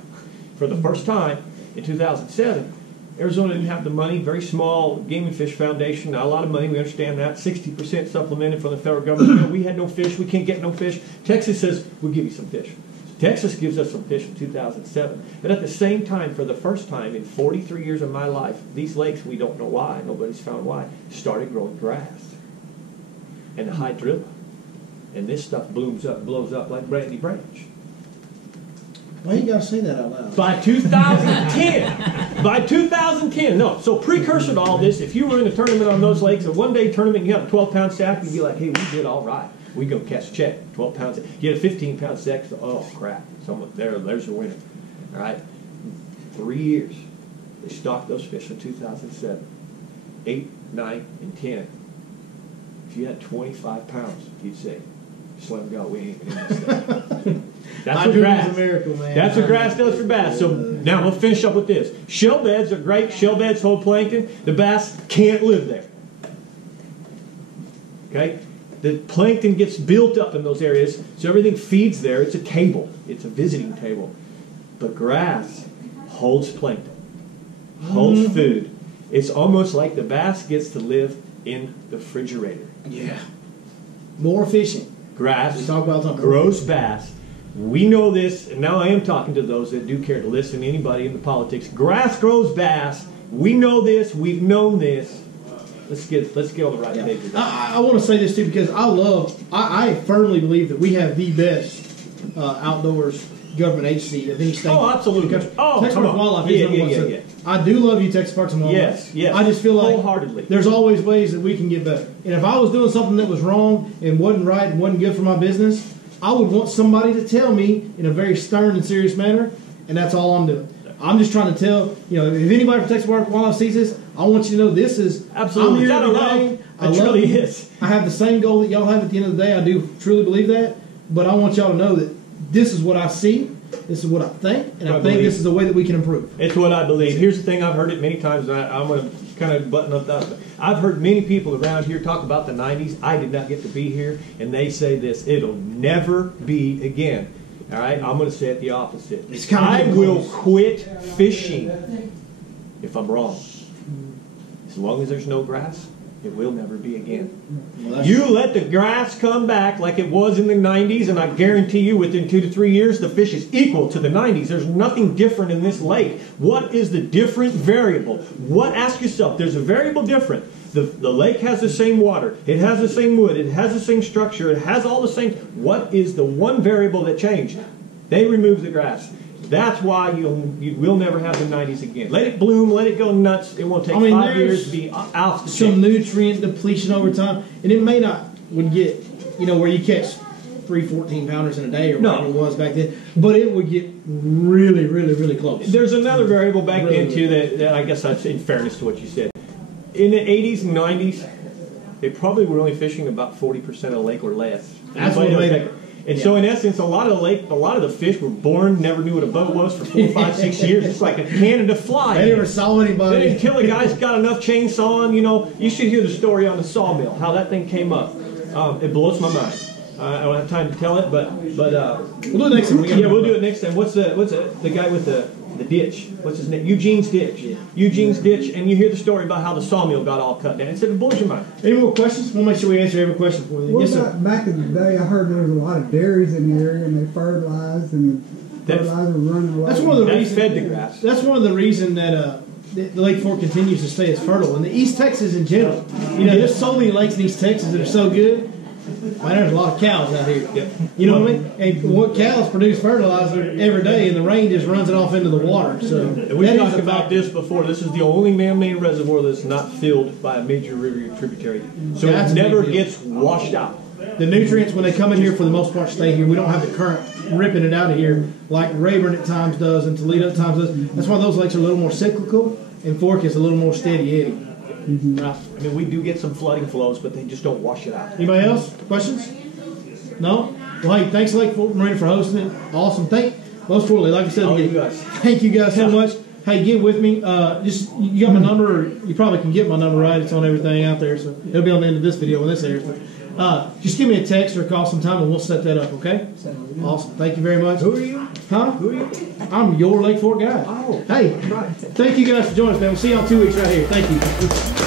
for the first time in 2007, Arizona didn't have the money. Very small game and fish foundation. Not a lot of money. We understand that. 60% supplemented from the federal government. We had no fish. We can't get no fish. Texas says, we'll give you some fish. Texas gives us some fish in 2007. But at the same time, for the first time in 43 years of my life, these lakes, we don't know why, nobody's found why, started growing grass and hydrilla. And this stuff blows up like Brandy Branch. Why you gotta say that out loud? By 2010, no. So precursor to all this, if you were in a tournament on those lakes, a one-day tournament, you had a 12-pound sack, you'd be like, hey, we did all right. We go catch a check, 12 pounds. You had a 15-pound sack, so, oh crap, there's your winner. All right, 3 years. They stocked those fish in 2007, 8, 9, and 10. If you had 25 pounds, you'd say, slim go, we ain't in this thing. That's what grass. Miracle, man. That's what grass does for bass. So now we'll finish up with this. Shell beds are great. Shell beds hold plankton. The bass can't live there. Okay? The plankton gets built up in those areas, so everything feeds there. It's a table. It's a visiting table. But grass holds plankton, holds food. It's almost like the bass gets to live in the refrigerator. Yeah. More efficient. Grass we talk about something. grows bass. We know this, and now I am talking to those that do care to listen, anybody in the politics. Grass grows bass. We know this. We've known this. let's get on the right page. With that. I want to say this too because I firmly believe that we have the best outdoors government agency of any state. Oh, absolutely. Texas Oh, Parks come and on. Wildlife is number one. So I do love you, Texas Parks and Wildlife. Yes. I just feel like wholeheartedly. there's always ways that we can get better. And if I was doing something that was wrong and wasn't right and wasn't good for my business, I would want somebody to tell me in a very stern and serious manner, and that's all I'm doing. I'm just trying to tell, if anybody from Texas Parks and Wildlife sees this, I want you to know this is Absolutely. I'm here every day. It truly is. I have the same goal that y'all have at the end of the day. I do truly believe that, but I want y'all to know that this is what I see, this is what I think, and I think this is a way that we can improve. It's what I believe. Here's the thing, I've heard it many times, and I'm going to kind of button up that. I've heard many people around here talk about the 90s. I did not get to be here, and they say this, it'll never be again. All right, I'm going to say it the opposite. I will quit fishing if I'm wrong. As long as there's no grass, it will never be again. Well, you let the grass come back like it was in the 90s, and I guarantee you within 2 to 3 years, the fish is equal to the 90s. There's nothing different in this lake. What is the different variable? Ask yourself, there's a variable different. The lake has the same water. It has the same wood. It has the same structure. It has all the same. What is the one variable that changed? They removed the grass. That's why you will never have the 90s again. Let it bloom. Let it go nuts. It won't take 5 years to be out. Some nutrient depletion over time. And it may not would get, where you catch 3 14-pounders in a day or whatever it was back then, but it would get really, really, really close. There's another variable back then, too, that I guess that's in fairness to what you said. In the 80s and 90s, they probably were only fishing about 40% of the lake or less. That's what made it. And so, in essence, a lot of the fish were born, never knew what a boat was for 4, 5, 6 years. It's like a Canada fly. They never saw anybody. Then until the guy's got enough chainsaw on, you should hear the story on the sawmill, how that thing came up. It blows my mind. I don't have time to tell it, but we'll do it next time. We'll do it next time. What's the guy with the ditch? What's his name? Eugene's ditch. Yeah. Eugene's ditch, and you hear the story about how the sawmill got all cut down. It blows your mind. Any more questions? We'll make sure we answer every question for you. What about back in the day? I heard there was a lot of dairies in the area, and they fertilized, and the fertilizer was running a lot. That's one of the reasons. Fed the grass. That's one of the reasons that the Lake Fork continues to stay as fertile, and the East Texas in general. There's so many lakes in East Texas that are so good. Man, there's a lot of cows out here. Yep. You know what I mean? And what cows produce fertilizer every day, and the rain just runs it off into the water. So we've talked about this before. This is the only man-made reservoir that's not filled by a major river tributary. So it never gets washed out. The nutrients, when they come in here, for the most part, stay here. We don't have the current ripping it out of here like Rayburn at times does and Toledo at times does. That's why those lakes are a little more cyclical, and Fork is a little more steady eddy. Right. I mean, we do get some flooding flows, but they just don't wash it out. Anybody else? Questions? No? Well, hey, thanks Lake Fork Marina for hosting it. Awesome. Most importantly, like I said, thank you guys so much. Hey, get with me. You got my number, or you probably can get my number, right? It's on everything out there, so it'll be on the end of this video when this airs. But just give me a text or call sometime, and we'll set that up, okay? Awesome. Thank you very much. Who are you? Huh? Who are you? I'm your Lake Fork guy. Oh, hey, right. Thank you guys for joining us, man. We'll see you in 2 weeks right here. Thank you.